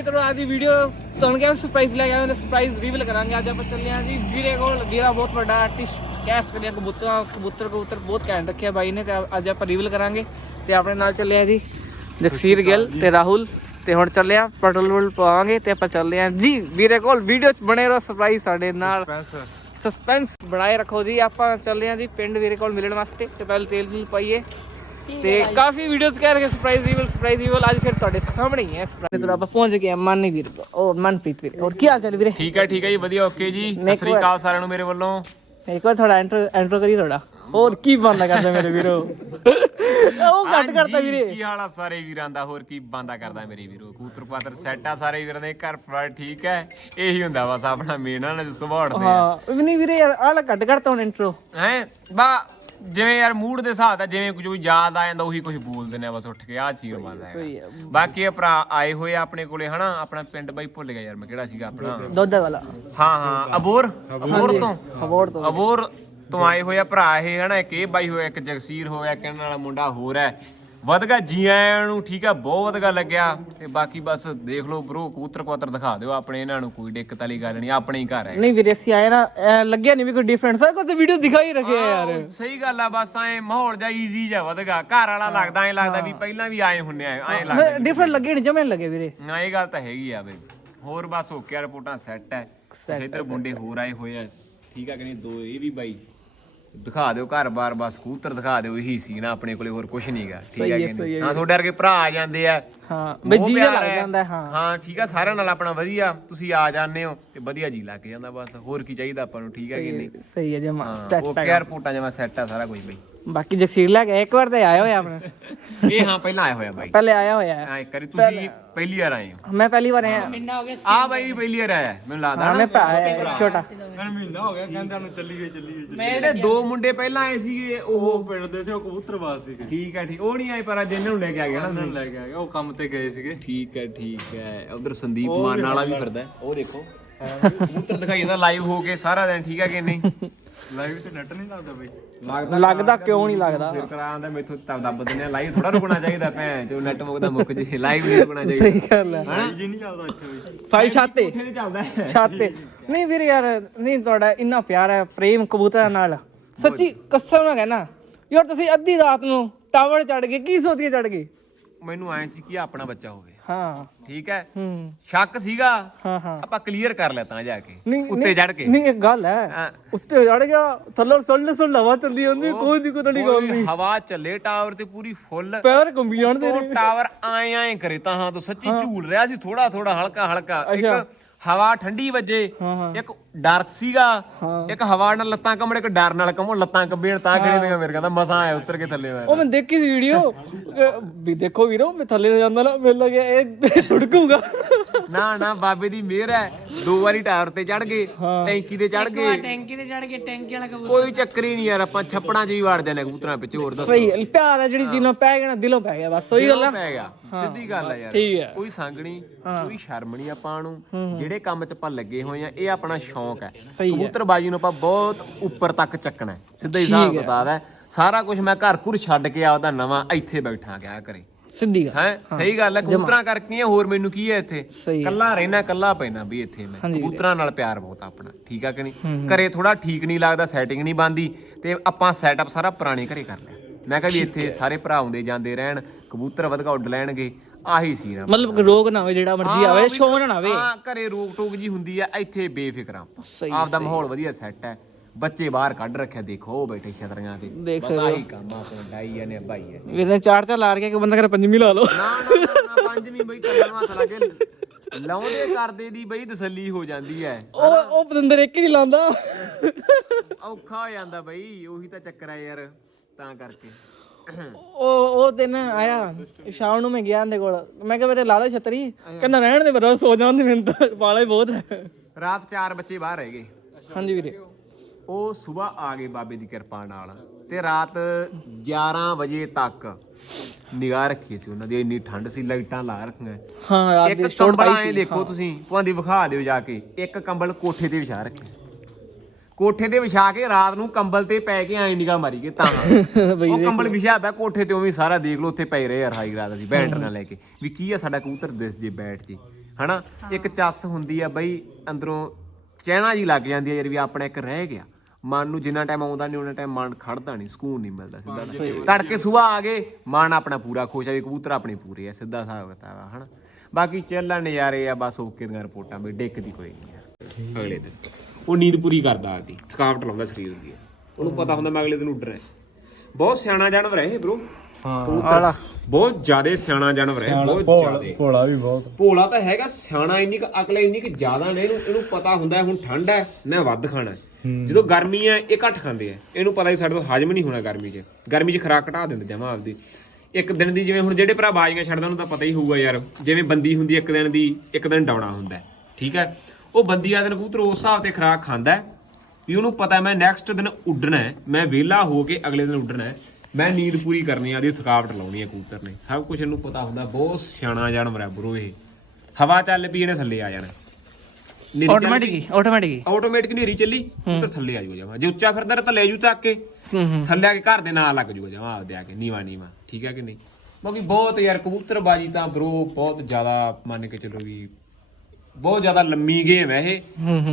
ਮਿੱਤਰੋ ਅੱਜ ਦੀ ਵੀਡੀਓ ਤੁਹਾਨੂੰ ਕਿਹਾ ਸਰਪ੍ਰਾਈਜ਼ ਲੈ ਕੇ ਆਏ ਹਾਂ ਸਰਪ੍ਰਾਈਜ਼ ਰਿਵੀਲ ਕਰਾਂਗੇ। ਅੱਜ ਆਪਾਂ ਚੱਲੇ ਹਾਂ ਜੀ ਵੀਰੇ ਕੋਲ ਵੀਰਾ ਬਹੁਤ ਵੱਡਾ ਆਰਟਿਸਟ ਕੈਸ ਕਰਿਆ ਕਬੂਤਰਾਂ ਕਬੂਤਰ ਕਬੂਤਰ ਬਹੁਤ ਘੈਂਟ ਰੱਖਿਆ ਬਾਈ ਨੇ ਤੇ ਅੱਜ ਆਪਾਂ ਰਿਵੀਲ ਕਰਾਂਗੇ। ਤੇ ਆਪਣੇ ਨਾਲ ਚੱਲੇ ਆ ਜੀ ਜਗਸੀਰ ਗਿੱਲ ਤੇ ਰਾਹੁਲ ਤੇ ਹੁਣ ਚੱਲੇ ਆ ਪੈਟਰੋਲ ਵਲ ਪਾਵਾਂਗੇ ਤੇ ਆਪਾਂ ਚੱਲੇ ਆ ਜੀ ਵੀਰੇ ਕੋਲ ਵੀਡੀਓ ਚ ਬਣੇ ਰਹੋ ਸਰਪ੍ਰਾਈਜ਼ ਸਾਡੇ ਨਾਲ। ਸਸਪੈਂਸ ਬਣਾਏ ਰੱਖੋ ਜੀ ਆਪਾਂ ਚੱਲੇ ਆ ਜੀ ਪਿੰਡ ਵੀਰੇ ਕੋਲ ਮਿਲਣ ਵਾਸਤੇ ਤੇ ਪਹਿਲੇ ਤੇਲ ਵੀ ਪਾਈਏ। ਤੇ ਕਾਫੀ ਵੀਡੀਓਜ਼ ਕਹਿ ਰਹੇ ਸਰਪ੍ਰਾਈਜ਼ ਰਿਵੀਲ ਸਰਪ੍ਰਾਈਜ਼ ਰਿਵੀਲ ਅੱਜ ਫਿਰ ਤੁਹਾਡੇ ਸਾਹਮਣੇ ਹੀ ਹੈ ਸਰਪ੍ਰਾਈਜ਼ ਤੋਂ ਆਪਾਂ ਪਹੁੰਚ ਗਏ ਹਾਂ ਮਾਨੀ ਵੀਰ। ਉਹ ਮਨਪ੍ਰੀਤ ਵੀਰੇ। ਹੋਰ ਕੀ ਹਾਲ ਚਾਲ ਵੀਰੇ? ਠੀਕ ਹੈ ਠੀਕ ਹੈ ਜੀ ਵਧੀਆ ਓਕੇ ਜੀ। ਸਤਿ ਸ੍ਰੀ ਅਕਾਲ ਸਾਰਿਆਂ ਨੂੰ ਮੇਰੇ ਵੱਲੋਂ। ਇੱਕ ਵਾਰ ਥੋੜਾ ਐਂਟਰ ਐਂਟਰ ਕਰੀ ਥੋੜਾ ਹੋਰ ਕੀ ਬੰਦਾ ਕਰਦਾ ਮੇਰੇ ਵੀਰੋ? ਉਹ ਘੱਟ ਕਰਦਾ ਵੀਰੇ। ਕੀ ਹਾਲ ਆ ਸਾਰੇ ਵੀਰਾਂ ਦਾ? ਹੋਰ ਕੀ ਬੰਦਾ ਕਰਦਾ ਮੇਰੇ ਵੀਰੋ? ਕੂਤਰ ਪਾਤਰ ਸੈੱਟ ਆ ਸਾਰੇ ਵੀਰਾਂ ਦੇ। ਘਰ ਪਰਿਵਾਰ ਠੀਕ ਹੈ। ਇਹੀ ਹੁੰਦਾ ਬਸ ਆਪਣਾ ਮੇਨ ਨਾਲ ਸੁਭਾਉਣ ਦੇ ਹਾਂ ਵੀ ਨਹੀਂ ਵੀਰੇ ਯਾਰ ਆਹ ਲੈ ਘੱਟ ਕਰਤਾ ਹੁਣ ਇੰਟਰੋ ਹੈ? ਬਾ ਜਿਵੇਂ ਯਾਰ ਮੂਡ ਦੇ ਹਿਸਾਬ ਦਾ ਜਿਵੇਂ ਕੁਝ ਯਾਦ ਆ ਜਾਂਦਾ ਉਹੀ ਕੁਝ ਬੋਲ ਦਿੰਦੇ ਆ ਬਸ ਉੱਠ ਕੇ ਆਹ ਚੀਜ਼ ਬੰਦਾ ਹੈ ਸਹੀ ਹੈ। ਬਾਕੀ ਇਹ ਭਰਾ ਆਏ ਹੋਏ ਆ ਆਪਣੇ ਕੋਲੇ ਹਨਾ? ਆਪਣਾ ਪਿੰਡ ਬਾਈ ਭੁੱਲ ਗਿਆ ਯਾਰ ਮੈਂ ਕਿਹੜਾ ਸੀਗਾ ਆਪਣਾ? ਦੁੱਧ ਵਾਲਾ। ਹਾਂ ਹਾਂ ਅਬੋਰ? ਅਬੋਰ। ਤੋਂ? ਅਵਾਰਡ ਤੋਂ। ਅਬੋਰ ਤੋਂ ਆਏ ਹੋਏ ਆ ਭਰਾ ਇਹ ਹਨਾ? ਇੱਕ ਇਹ ਬਾਈ ਹੋਇਆ ਇੱਕ ਜਗਸੀਰ ਹੋਇਆ ਇੱਕ ਇਹਨਾਂ ਵਾਲਾ ਮੁੰਡਾ ਹੋਰ ਹੈ। ਵਧਗਾ ਜੀ ਆਇਆਂ ਨੂੰ ਠੀਕ ਆ ਬਹੁਤ ਵਧਗਾ ਲੱਗਿਆ। ਤੇ ਬਾਕੀ ਬਸ ਦੇਖ ਲਓ ਬ్రో ਕਬੂਤਰ ਕਬੂਤਰ ਦਿਖਾ ਦਿਓ ਆਪਣੇ ਇਹਨਾਂ ਨੂੰ ਕੋਈ ਦਿੱਕਤ ਵਾਲੀ ਗੱਲ ਨਹੀਂ ਆਪਣੇ ਹੀ ਘਰ ਹੈ। ਨਹੀਂ ਵੀਰੇ ਅਸੀਂ ਆਏ ਨਾ ਐਂ ਲੱਗਿਆ ਨਹੀਂ ਵੀ ਕੋਈ ਡਿਫਰੈਂਸ ਹੈ ਕੋਈ ਵੀਡੀਓ ਦਿਖਾਈ ਰੱਖਿਆ ਯਾਰ। ਸਹੀ ਗੱਲ ਆ ਬਸ ਐ ਮਾਹੌਲ ਜਾਂ ਈਜ਼ੀ ਜਿਹਾ ਵਧਗਾ ਘਰ ਵਾਲਾ ਲੱਗਦਾ ਐ ਲੱਗਦਾ ਵੀ ਪਹਿਲਾਂ ਵੀ ਆਏ ਹੁੰਨੇ ਆ ਐ ਲੱਗਦਾ ਡਿਫਰੈਂਟ ਲੱਗੇ ਨਹੀਂ ਜਮੇ ਲੱਗੇ ਵੀਰੇ। ਨਾ ਇਹ ਗੱਲ ਤਾਂ ਹੈਗੀ ਆ ਬਈ। ਹੋਰ ਬਸ ਓਕੇ ਆ ਰਿਪੋਰਟਾਂ ਸੈੱਟ Set ਇਧਰ ਮੁੰਡੇ ਹੋਰ ਆਏ ਹੋਏ ਆ। ਠੀਕ ਆ ਕਿ ਨਹੀਂ ਦੋ ਇਹ ਵੀ ਬਾਈ। ਦਿਖਾ ਦਿਓ ਘਰ-ਬਾਰ ਬਸ ਸਕੂਟਰ ਦਿਖਾ ਦਿਓ ਇਹੀ ਸੀ ਨਾ ਆਪਣੇ ਕੋਲੇ ਹੋਰ ਕੁਝ ਨਹੀਂਗਾ ਠੀਕ ਸਹੀ ਹੈ ਹੈ, ਕਿ ਹੈ। ਹਾਂ ਤੁਹਾਡੇ ਵਰਗੇ ਭਰਾ ਆ ਜਾਂਦੇ ਆ। ਹਾਂ ਬਈ ਮੋਹ ਜੀ ਪਿਆਰ ਲੱਗ ਹੈ। ਜਾਂਦਾ ਹਾਂ। ਹਾਂ ਠੀਕ ਆ ਸਾਰਿਆਂ ਨਾਲ ਆਪਣਾ ਵਧੀਆ ਤੁਸੀਂ ਆ ਜਾਂਦੇ ਹੋ ਤੇ ਵਧੀਆ ਜੀ ਲੱਗ ਜਾਂਦਾ ਬਸ। ਹੋਰ ਕੀ ਚਾਹੀਦਾ ਆਪਾਂ ਨੂੰ ਠੀਕ ਹੈ ਕਿ ਨਹੀਂ? ਸਹੀ ਹੈ ਜਮਾ ਹਾਂ ਸੈੱਟ ਓਕੇ ਰਿਪੋਰਟਾਂ ਜਮਾ ਸੈੱਟ ਆ ਸਾਰਾ ਕੁਝ ਬਈ। ਬਾਕੀ ਜਗਸੀਰ ਲੈ ਕੇ ਇੱਕ ਵਾਰ ਤੇ ਆਇਆ ਹੋਇਆ ਆਪਣਾ। ਇਹ ਹਾਂ ਪਹਿਲਾਂ ਆਇਆ ਹੋਇਆ ਬਾਈ। ਪਹਿਲੇ ਆਇਆ ਹੋਇਆ। ਹੈ ਹਾਂ ਇੱਕ ਵਾਰੀ ਤੁਸੀਂ ਪਹਿਲੀ ਵਾਰ ਆਏ ਹੋ। ਮੈਂ ਪਹਿਲੀ ਵਾਰ ਆਇਆ। ਆ ਬਾਈ ਵੀ ਪਹਿਲੀ ਵਾਰ ਆਇਆ ਮੈਨੂੰ ਲੱਗਦਾ ਹਾਂ ਨਾ। ਮੈਂ ਭਰਾ। ਆਇਆ ਛੋਟਾ ਜਿਹੜੇ ਦੋ ਮੁੰਡੇ ਪਹਿਲਾਂ ਆਏ ਸੀਗੇ ਉਹ ਪਿੰਡ ਦੇ ਸੀ ਉਹ ਕਬੂਤਰਬਾਜ਼ ਸੀਗੇ। ਠੀਕ ਹੈ ਠੀਕ। ਉਹ ਨਹੀਂ ਆਏ ਪਰ ਅੱਜ ਇਹਨਾਂ ਨੂੰ ਲੈ ਕੇ ਆ ਗਿਆ ਨਾ ਲੈ ਕੇ ਆ ਗਿਆ ਉਹ ਕੰਮ ਤੇ ਗਏ ਸੀਗੇ। ਠੀਕ ਹੈ ਠੀਕ ਹੈ। ਉਧਰ ਸੰਦੀਪ ਮਾਨ ਵਾਲਾ ਵੀ ਫਿਰਦਾ। ਹੈ। ਉਹ ਦੇਖੋ। ਕਬੂਤਰ ਦਿਖਾਈ ਜਾਂਦਾ ਲਾਈਵ ਹੋ ਕੇ ਸਾਰਾ ਦਿਨ ਠੀਕ ਹੈ ਕਿ ਨਹੀਂ? ਲਾਈਵ ਤੇ ਨੈਟ ਨਹੀਂ ਲੱਗਦਾ ਬਈ। ਲੱਗਦਾ ਲੱਗਦਾ ਕਿਉਂ ਨਹੀਂ ਲੱਗਦਾ। ਫਿਰ ਕਰਾ ਆਂਦਾ ਮੈਥੋਂ ਤਾਂ ਦੱਬ ਦਿੰਦੇ ਆ ਲਾਈਵ ਥੋੜਾ ਰੁਕਣਾ ਚਾਹੀਦਾ ਭੈਣ ਜੋ ਨੈਟ ਮੁੱਕਦਾ ਮੁੱਕ ਜੇ ਲਾਈਵ ਨਹੀਂ ਰੁਕਣਾ ਚਾਹੀਦਾ। ਸਹੀ ਗੱਲ ਹੈ। ਹਨਾ? ਜੀ ਨਹੀਂ ਚੱਲਦਾ ਇੱਥੇ ਬਈ। ਫਾਈ ਛਾਤੇ। ਉੱਥੇ ਤੇ ਚੱਲਦਾ ਹੈ। ਛਾਤੇ। ਨਹੀਂ ਵੀਰ ਯਾਰ ਨਹੀਂ ਤੁਹਾਡਾ ਇੰਨਾ ਪਿਆਰ ਹੈ ਪ੍ਰੇਮ ਕਬੂਤਰਾਂ ਨਾਲ। ਸੱਚੀ ਕਸਮ ਨਾਲ ਕਹਿਣਾ। ਯਾਰ ਤੁਸੀਂ ਅੱਧੀ ਰਾਤ ਨੂੰ ਟਾਵਰ ਚੜ ਗਏ ਕੀ ਸੋਚ ਕੇ ਚੜ ਗਏ? ਮੈਨੂੰ ਐਂ ਸੀ ਕਿ ਇਹ ਆਪਣਾ ਬੱਚਾ ਹੋਵੇ। ਹਾਂ। ਠੀਕ ਹੈ? ਹੂੰ। ਸ਼ੱਕ ਸੀਗਾ? ਹਾਂ ਹਾਂ। ਆਪਾਂ ਕਲੀਅਰ ਕਰ ਲਿਆ ਤਾਂ ਜਾ ਕੇ। ਨਹੀਂ ਉੱਤੇ ਨਹੀਂ- ਚੜ ਕੇ। ਨਹੀਂ ਇੱਕ ਗੱਲ ਹੈ। ਹਾਂ। ਉੱਤੇ ਚੜ ਗਿਆ ਥੱਲੇ ਸੁਣ ਸੁਣ ਹਵਾ ਚੱਲਦੀ ਹੁੰਦੀ ਕੋਈ ਦਿੱਕਤ ਨਹੀਂ ਗੱਲ ਨਹੀਂ। ਹਵਾ ਚੱਲੇ ਟਾਵਰ ਤੇ ਪੂਰੀ ਫੁੱਲ। ਪੈਰ ਕੰਬੀ ਜਾਣਦੇ ਨੇ। ਟਾਵਰ ਆਏ ਆਏ ਕਰੇ ਤਾਂ ਹਾਂ ਤੋਂ ਸੱਚੀ ਝੂਲ ਰਿਹਾ ਸੀ ਥੋੜਾ ਥੋੜਾ ਹਲਕਾ ਹਲਕਾ। ਇੱਕ ਹਵਾ ਠੰਡੀ ਵੱਜੇ ਹਾਂ ਹਾਂ। ਇੱਕ ਡਰ ਸੀਗਾ। ਹਾਂ। ਇੱਕ ਹਵਾ ਨਾਲ ਲੱਤਾਂ ਕੰਬਣ ਇੱਕ ਡਰ ਨਾਲ ਕੰਬਣ ਲੱਤਾਂ ਕੰਬੀਣ ਤਾਂ ਕਿਹੜੇ ਦੀਆਂ ਮੇਰੇ ਕਹਿੰਦਾ ਮਸਾਂ ਆਇਆ ਉੱਤਰ ਕੇ ਥੱਲੇ ਮੈਂ। ਉਹ ਮੈਂ ਦੇਖੀ ਸੀ ਵੀਡੀਓ ਵੀ ਦੇਖੋ ਵੀਰੋ ਮੈਂ ਥੱਲੇ ਨੂੰ ਜਾਂਦਾ ਨਾ ਮੈਨੂੰ ਲੱਗਿਆ ਇਹ ਤੁੜਕੂਗਾ। ਨਾ ਨਾ ਬਾਬੇ ਦੀ ਮਿਹਰ ਹੈ। ਦੋ ਵਾਰੀ ਟਾਵਰ ਤੇ ਚੜ ਗਏ ਟੈਂਕੀ ਤੇ ਚੜ ਗਏ। ਟੈਂਕੀ ਤੇ ਚੜ ਕੇ ਟੈਂਕੀ ਵਾਲਾ ਕਬੂਤਰ। ਕੋਈ ਚੱਕਰ ਹੀ ਨਹੀਂ ਯਾਰ ਆਪਾਂ ਛੱਪੜਾਂ 'ਚ ਹੀ ਵੜ ਜਾਂਦੇ ਕਬੂਤਰਾਂ ਪਿੱਛੇ ਹੋਰ ਦੱਸੋ। ਸਹੀ ਪਿਆਰ ਹੈ ਜਿਹੜੀ ਜਿੰਨਾ ਪੈ ਗਿਆ ਨਾ ਦਿਲੋਂ ਪੈ ਗਿਆ ਬਸ ਸਹੀ ਗੱਲ ਹੈ ਪੈ ਗਿਆ ਸਿੱਧੀ ਗੱਲ ਹੈ ਯਾਰ। ਠੀਕ ਹੈ ਕੋਈ ਸੰਗ ਨਹੀਂ ਕੋਈ ਸ਼ਰਮ ਨਹੀਂ ਆਪਾਂ ਨੂੰ। ਜਿਹੜੇ ਕੰਮ 'ਚ ਆਪਾਂ ਲੱਗੇ ਹੋਏ ਆ ਇਹ ਆਪਣਾ ਸ਼ੌਂਕ ਹੈ। ਸਹੀ ਹੈ। ਕਬੂਤਰਬਾਜੀ ਨੂੰ ਆਪਾਂ ਬਹੁਤ ਉੱਪਰ ਤੱਕ ਚੱਕਣਾ ਹੈ। ਸਿੱਧਾ ਹੀ ਹਿਸਾਬ ਕਿਤਾਬ ਹੈ। ਸਾਰਾ ਕੁਝ ਮੈਂ ਘਰ ਘੁਰ ਛੱਡ ਕੇ ਆਪਦਾ ਨਵਾਂ ਇੱਥੇ ਬੈਠਾ ਗਿਆ ਕਰੇ ਸਿੱਧੀ ਗੱਲ। ਹੈ? ਸਹੀ ਗੱਲ ਹੈ। ਕਬੂਤਰਾਂ ਕਰਕੇ ਹੀ ਹੋਰ ਮੈਨੂੰ ਕੀ ਹੈ ਇੱਥੇ? ਸਹੀ ਹੈ। ਕੱਲਾ ਰਹਿਣਾ ਕੱਲਾ ਪੈਣਾ ਵੀ ਇੱਥੇ ਮੈਂ। ਹਾਂਜੀ ਵੀਰੇ। ਕਬੂਤਰਾਂ ਨਾਲ ਪਿਆਰ ਬਹੁਤ ਆ ਆਪਣਾ। ਠੀਕ ਆ ਕਿ ਨਹੀਂ? ਘਰੇ ਥੋੜਾ ਠੀਕ ਨਹੀਂ ਲੱਗਦਾ ਸੈਟਿੰਗ ਨਹੀਂ ਬੰਦੀ ਤੇ ਆਪਾਂ ਸੈਟਅਪ ਸਾਰਾ ਪੁਰਾਣੇ ਘਰੇ ਕਰ ਲਿਆ। ਮੈਂ ਕਿਹਾ ਵੀ ਇੱਥੇ ਸਾਰੇ ਭਰਾ ਆਉਂਦੇ ਜਾਂਦੇ ਰਹਿਣ ਕਬੂਤਰ ਵਧਗਾ ਉੱਡ ਲੈਣਗੇ। ਆਹੀ ਸੀ ਨਾ ਮਤਲਬ ਰੋਗ ਨਾ ਹੋਵੇ ਜਿਹੜਾ ਮਰਜ਼ੀ ਆਵੇ ਸ਼ੋਰ ਨਾ ਆਵੇ। ਹਾਂ ਘਰੇ ਰੋਕ ਟੋਕ ਜੀ ਹੁੰਦੀ ਆ ਇੱਥੇ ਬੇਫਿਕਰਾਂ ਆਪਾਂ। ਸਹੀ ਮਾਹੌਲ ਵਧੀਆ ਸੈੱਟ ਹੈ ਬੱਚੇ ਬਾਹਰ ਕੱਢ ਰੱਖਿਆ ਦੇਖੋ ਉਹ ਬੈਠੇ ਛਤਰੀਆਂ ਤੇ। ਦੇਖ ਬਸ ਆਹੀ ਕੰਮ ਆ ਆਪਣਾ ਡਾਈ ਆ ਭਾਈ ਹੈ ਵੀਰੇ ਚਾਰ ਚਾਰ ਲਾ ਕੇ ਕਿ ਬੰਦਾ ਕਰ ਪੰਜਵੀਂ ਲਾ ਲਓ। ਨਾ ਨਾ ਨਾ, ਨਾ ਪੰਜਵੀਂ ਬਈ ਕੱਲ੍ਹ ਨੂੰ ਹੱਥ ਲੱਗੇ ਲਾਉਂਦੇ ਕਰਦੇ ਦੀ ਬਈ ਤਸੱਲੀ ਹੋ ਜਾਂਦੀ ਹੈ। ਉਹ ਉਹ ਪਤੰਦਰ ਇੱਕ ਹੀ ਲਾਉਂਦਾ। ਔਖਾ ਹੋ ਜਾਂਦਾ ਬਈ ਉਹੀ ਤਾਂ ਚੱਕਰ ਹੈ ਯਾਰ ਤਾਂ ਕਰਕੇ। ਉਹ ਉਹ ਦਿਨ ਆਇਆ ਸ਼ਾਮ ਨੂੰ ਮੈਂ ਗਿਆ ਉਹਦੇ ਕੋਲ। ਮੈਂ ਕਿਹਾ ਮੇਰੇ ਲਾਲਾ ਛਤਰੀ। ਕਹਿੰਦਾ ਰਹਿਣ ਦੇ ਮੇਰਾ ਸੋ ਜਾਂਦੇ ਮੈਨੂੰ ਤਾਂ ਵਾਲਾ ਹੀ ਬਹੁਤ ਹੈ। ਰਾਤ ਚਾਰ ਬੱਚੇ ਬਾਹਰ ਰਹਿ ਗਏ। ਹਾਂਜੀ ਵੀਰੇ। ਉਹ ਸਵੇਰ ਆ ਗਏ ਬਾਬੇ ਦੀ ਕਿਰਪਾ ਨਾਲ ਤੇ ਰਾਤ 11 ਵਜੇ ਤੱਕ ਨਿਗਾਹ ਰੱਖੀ ਸੀ ਉਹਨਾਂ ਦੀ ਇੰਨੀ ਠੰਡ ਸੀ ਲਾਈਟਾਂ ਲਾ ਰੱਖੀਆਂ। ਹਾਂ ਰਾਤ ਦੀ ਕੰਬਲ ਪਾਈ ਸੀ। ਦੇਖੋ ਤੁਸੀਂ ਤੁਹਾਡੀ ਵਿਖਾ ਦਿਓ ਜਾ ਕੇ ਇੱਕ ਕੰਬਲ ਕੋਠੇ ਤੇ ਵਿਛਾ ਰੱਖਿਆ ਕੋਠੇ ਤੇ ਵਿਛਾ ਕੇ ਰਾਤ ਨੂੰ ਕੰਬਲ ਤੇ ਪੈ ਕੇ ਐਂ ਨਿਗਾਹ ਮਾਰੀ ਗਏ ਤਾਂ ਬਈ ਉਹ ਕੰਬਲ ਵਿਛਾ ਪਿਆ ਕੋਠੇ ਤੇ ਉਵੇਂ ਸਾਰਾ ਦੇਖ ਲਓ ਉੱਥੇ ਪਏ ਰਹੇ ਯਾਰ ਹਾਈ ਰਾਤ ਅਸੀਂ ਬੈਟਰੀਆਂ ਲੈ ਕੇ। ਵੀ ਕੀ ਆ ਸਾਡਾ ਕਬੂਤਰ ਦਿਸ ਜੇ ਬੈਠ ਜੇ ਹਨਾ? ਇੱਕ ਚੱਸ ਹੁੰਦੀ ਆ ਬਈ ਅੰਦਰੋਂ ਚਹਿਣਾ ਜੀ ਲੱਗ ਜਾਂਦੀ ਆ ਯਾਰ ਵੀ ਆਪਣਾ ਇੱਕ ਰਹਿ ਗਿਆ। ਮਨ ਨੂੰ ਜਿੰਨਾ ਟਾਈਮ ਆਉਂਦਾ ਨਹੀਂ ਉਹਨਾਂ ਟਾਈਮ ਮਨ ਖੜਦਾ ਨਹੀਂ ਸਕੂਨ ਨਹੀਂ ਮਿਲਦਾ ਸਿੱਧਾ। ਤੜਕੇ ਸਵੇਰ ਆ ਗਏ ਮਨ ਆਪਣਾ ਪੂਰਾ ਖੁਸ਼ ਆ ਵੀ ਕਬੂਤਰ ਆਪਣੇ ਪੂਰੇ ਆ ਸਿੱਧਾ ਹਿਸਾਬ ਕਿਤਾਬ ਆ ਹਨਾ? ਬਾਕੀ ਚੱਲਣ ਨਜ਼ਾਰੇ ਆ ਬਸ ਓਕੇ ਦੀਆਂ ਰਿਪੋਰਟਾਂ ਵੀ ਡਿੱਕਦੀ ਕੋਈ ਨਹੀਂ ਆ। ਅਗਲੇ ਦਿਨ। ਉਹ ਨੀਂਦ ਪੂਰੀ ਕਰਦਾ ਆਪਦੀ। ਥਕਾਵਟ ਲਾਉਂਦਾ ਸਰੀਰ ਦੀ। ਉਹਨੂੰ ਪਤਾ ਹੁੰਦਾ ਮੈਂ ਅਗਲੇ ਦਿਨ ਉੱਡਣਾ ਹੈ। ਬਹੁਤ ਸਿਆਣਾ ਜਾਨਵਰ ਹੈ ਇਹ ਬ్రో ਆਲਾ। ਬਹੁਤ ਜ਼ਿਆਦਾ ਸਿਆਣਾ ਜਾਨਵਰ ਹੈ ਬਹੁਤ ਜ਼ਿਆਦਾ। ਭੋਲਾ ਵੀ ਬਹੁਤ। ਭੋਲਾ ਤਾਂ ਹੈਗਾ ਸਿਆਣਾ ਇੰਨੀ ਕੁ ਅਕਲ ਇੰਨੀ ਕੁ ਜ਼ਿਆਦਾ ਨੇ ਇਹਨੂੰ ਇਹਨੂੰ ਪਤਾ ਹੁੰਦਾ ਹੈ ਹੁਣ ਠੰਡ ਹੈ ਮੈਂ ਵੱਧ ਖਾਣਾ ਹੈ। ਜਦੋਂ ਗਰਮੀ ਹੈ ਇਹ ਘੱਟ ਖਾਂਦੇ ਆ ਇਹਨੂੰ ਪਤਾ ਹੀ ਸਾਡੇ ਤੋਂ ਹਜਮ ਨਹੀਂ ਹੋਣਾ ਗਰਮੀ 'ਚ। ਗਰਮੀ 'ਚ ਖਰਾਕ ਘਟਾ ਦਿੰਦੇ ਜਮਾ ਆਪਦੀ। ਇੱਕ ਦਿਨ ਦੀ ਜਿਵੇਂ ਹੁਣ ਜਿਹੜੇ ਭਰਾ ਬਾਜੀਆਂ ਛੱਡਦਾ ਉਹਨੂੰ ਤਾਂ ਪਤਾ ਹੀ ਹੋਊਗਾ ਯਾਰ। ਜਿਵੇਂ ਬੰਦੀ ਹੁੰਦੀ ਹੈ ਇੱਕ ਦਿਨ ਦੀ ਇੱਕ ਦਿਨ ਡਾਉਣਾ ਹੁੰਦਾ ਹੈ, ਠੀਕ ਹੈ? ਉਹ ਬੰਦੀ ਆ ਦਿਨ ਕਬੂਤਰ ਉਸ ਹਿਸਾਬ ਤੇ ਖਰਾਕ ਖਾਂਦਾ ਹੈ ਵੀ ਉਹਨੂੰ ਪਤਾ ਮੈਂ ਨੈਕਸਟ ਦਿਨ ਉੱਡਣਾ ਹੈ ਮੈਂ ਵਿਹਲਾ ਹੋ ਕੇ ਅਗਲੇ ਦਿਨ ਉੱਡਣਾ ਹੈ। ਮੈਂ ਨੀਂਦ ਪੂਰੀ ਕਰਨੀ ਆ ਉਹਦੀ ਥਕਾਵਟ ਲਾਉਣੀ ਹੈ ਕਬੂਤਰ ਨੇ। ਸਭ ਕੁਝ ਇਹਨੂੰ ਪਤਾ ਹੁੰਦਾ ਬਹੁਤ ਸਿਆਣਾ ਜਾਨਵਰ ਹੈ ਬਰੋ ਇਹ। ਹਵਾ ਚੱਲ ਪਈ ਇਹਨੇ ਥੱਲੇ ਆ ਜਾਣਾ। ਆਟੋਮੈਟਿਕ ਆਟੋਮੈਟਿਕ ਆਟੋਮੈਟਿਕ ਨੇਰੀ ਚੱਲੀ ਕਬੂਤਰ ਥੱਲੇ ਆ ਜਾਊਗਾ ਜਮਾ। ਜੇ ਉੱਚਾ ਫਿਰਦਾ ਤਾਂ ਥੱਲੇ ਆ ਜੂ ਚੱਕ ਕੇ। ਥੱਲੇ ਆ ਕੇ ਘਰ ਦੇ ਨਾਲ ਲੱਗ ਜੂਗਾ ਜਮਾ ਆਪਦੇ ਆ ਕੇ ਨੀਵਾ ਨੀਵਾ। ਠੀਕ ਹੈ ਕਿ ਨਹੀਂ? ਬਾਕੀ ਬਹੁਤ ਯਾਰ ਕਬੂਤਰਬਾਜੀ ਤਾਂ ਬਰੋ ਬਹੁਤ ਜ਼ਿਆਦਾ ਮੰਨ ਕੇ ਚੱਲੋ ਵੀ ਬਹੁਤ ਜ਼ਿਆਦਾ ਲੰਮੀ ਗੇਮ ਹੈ ਇਹ।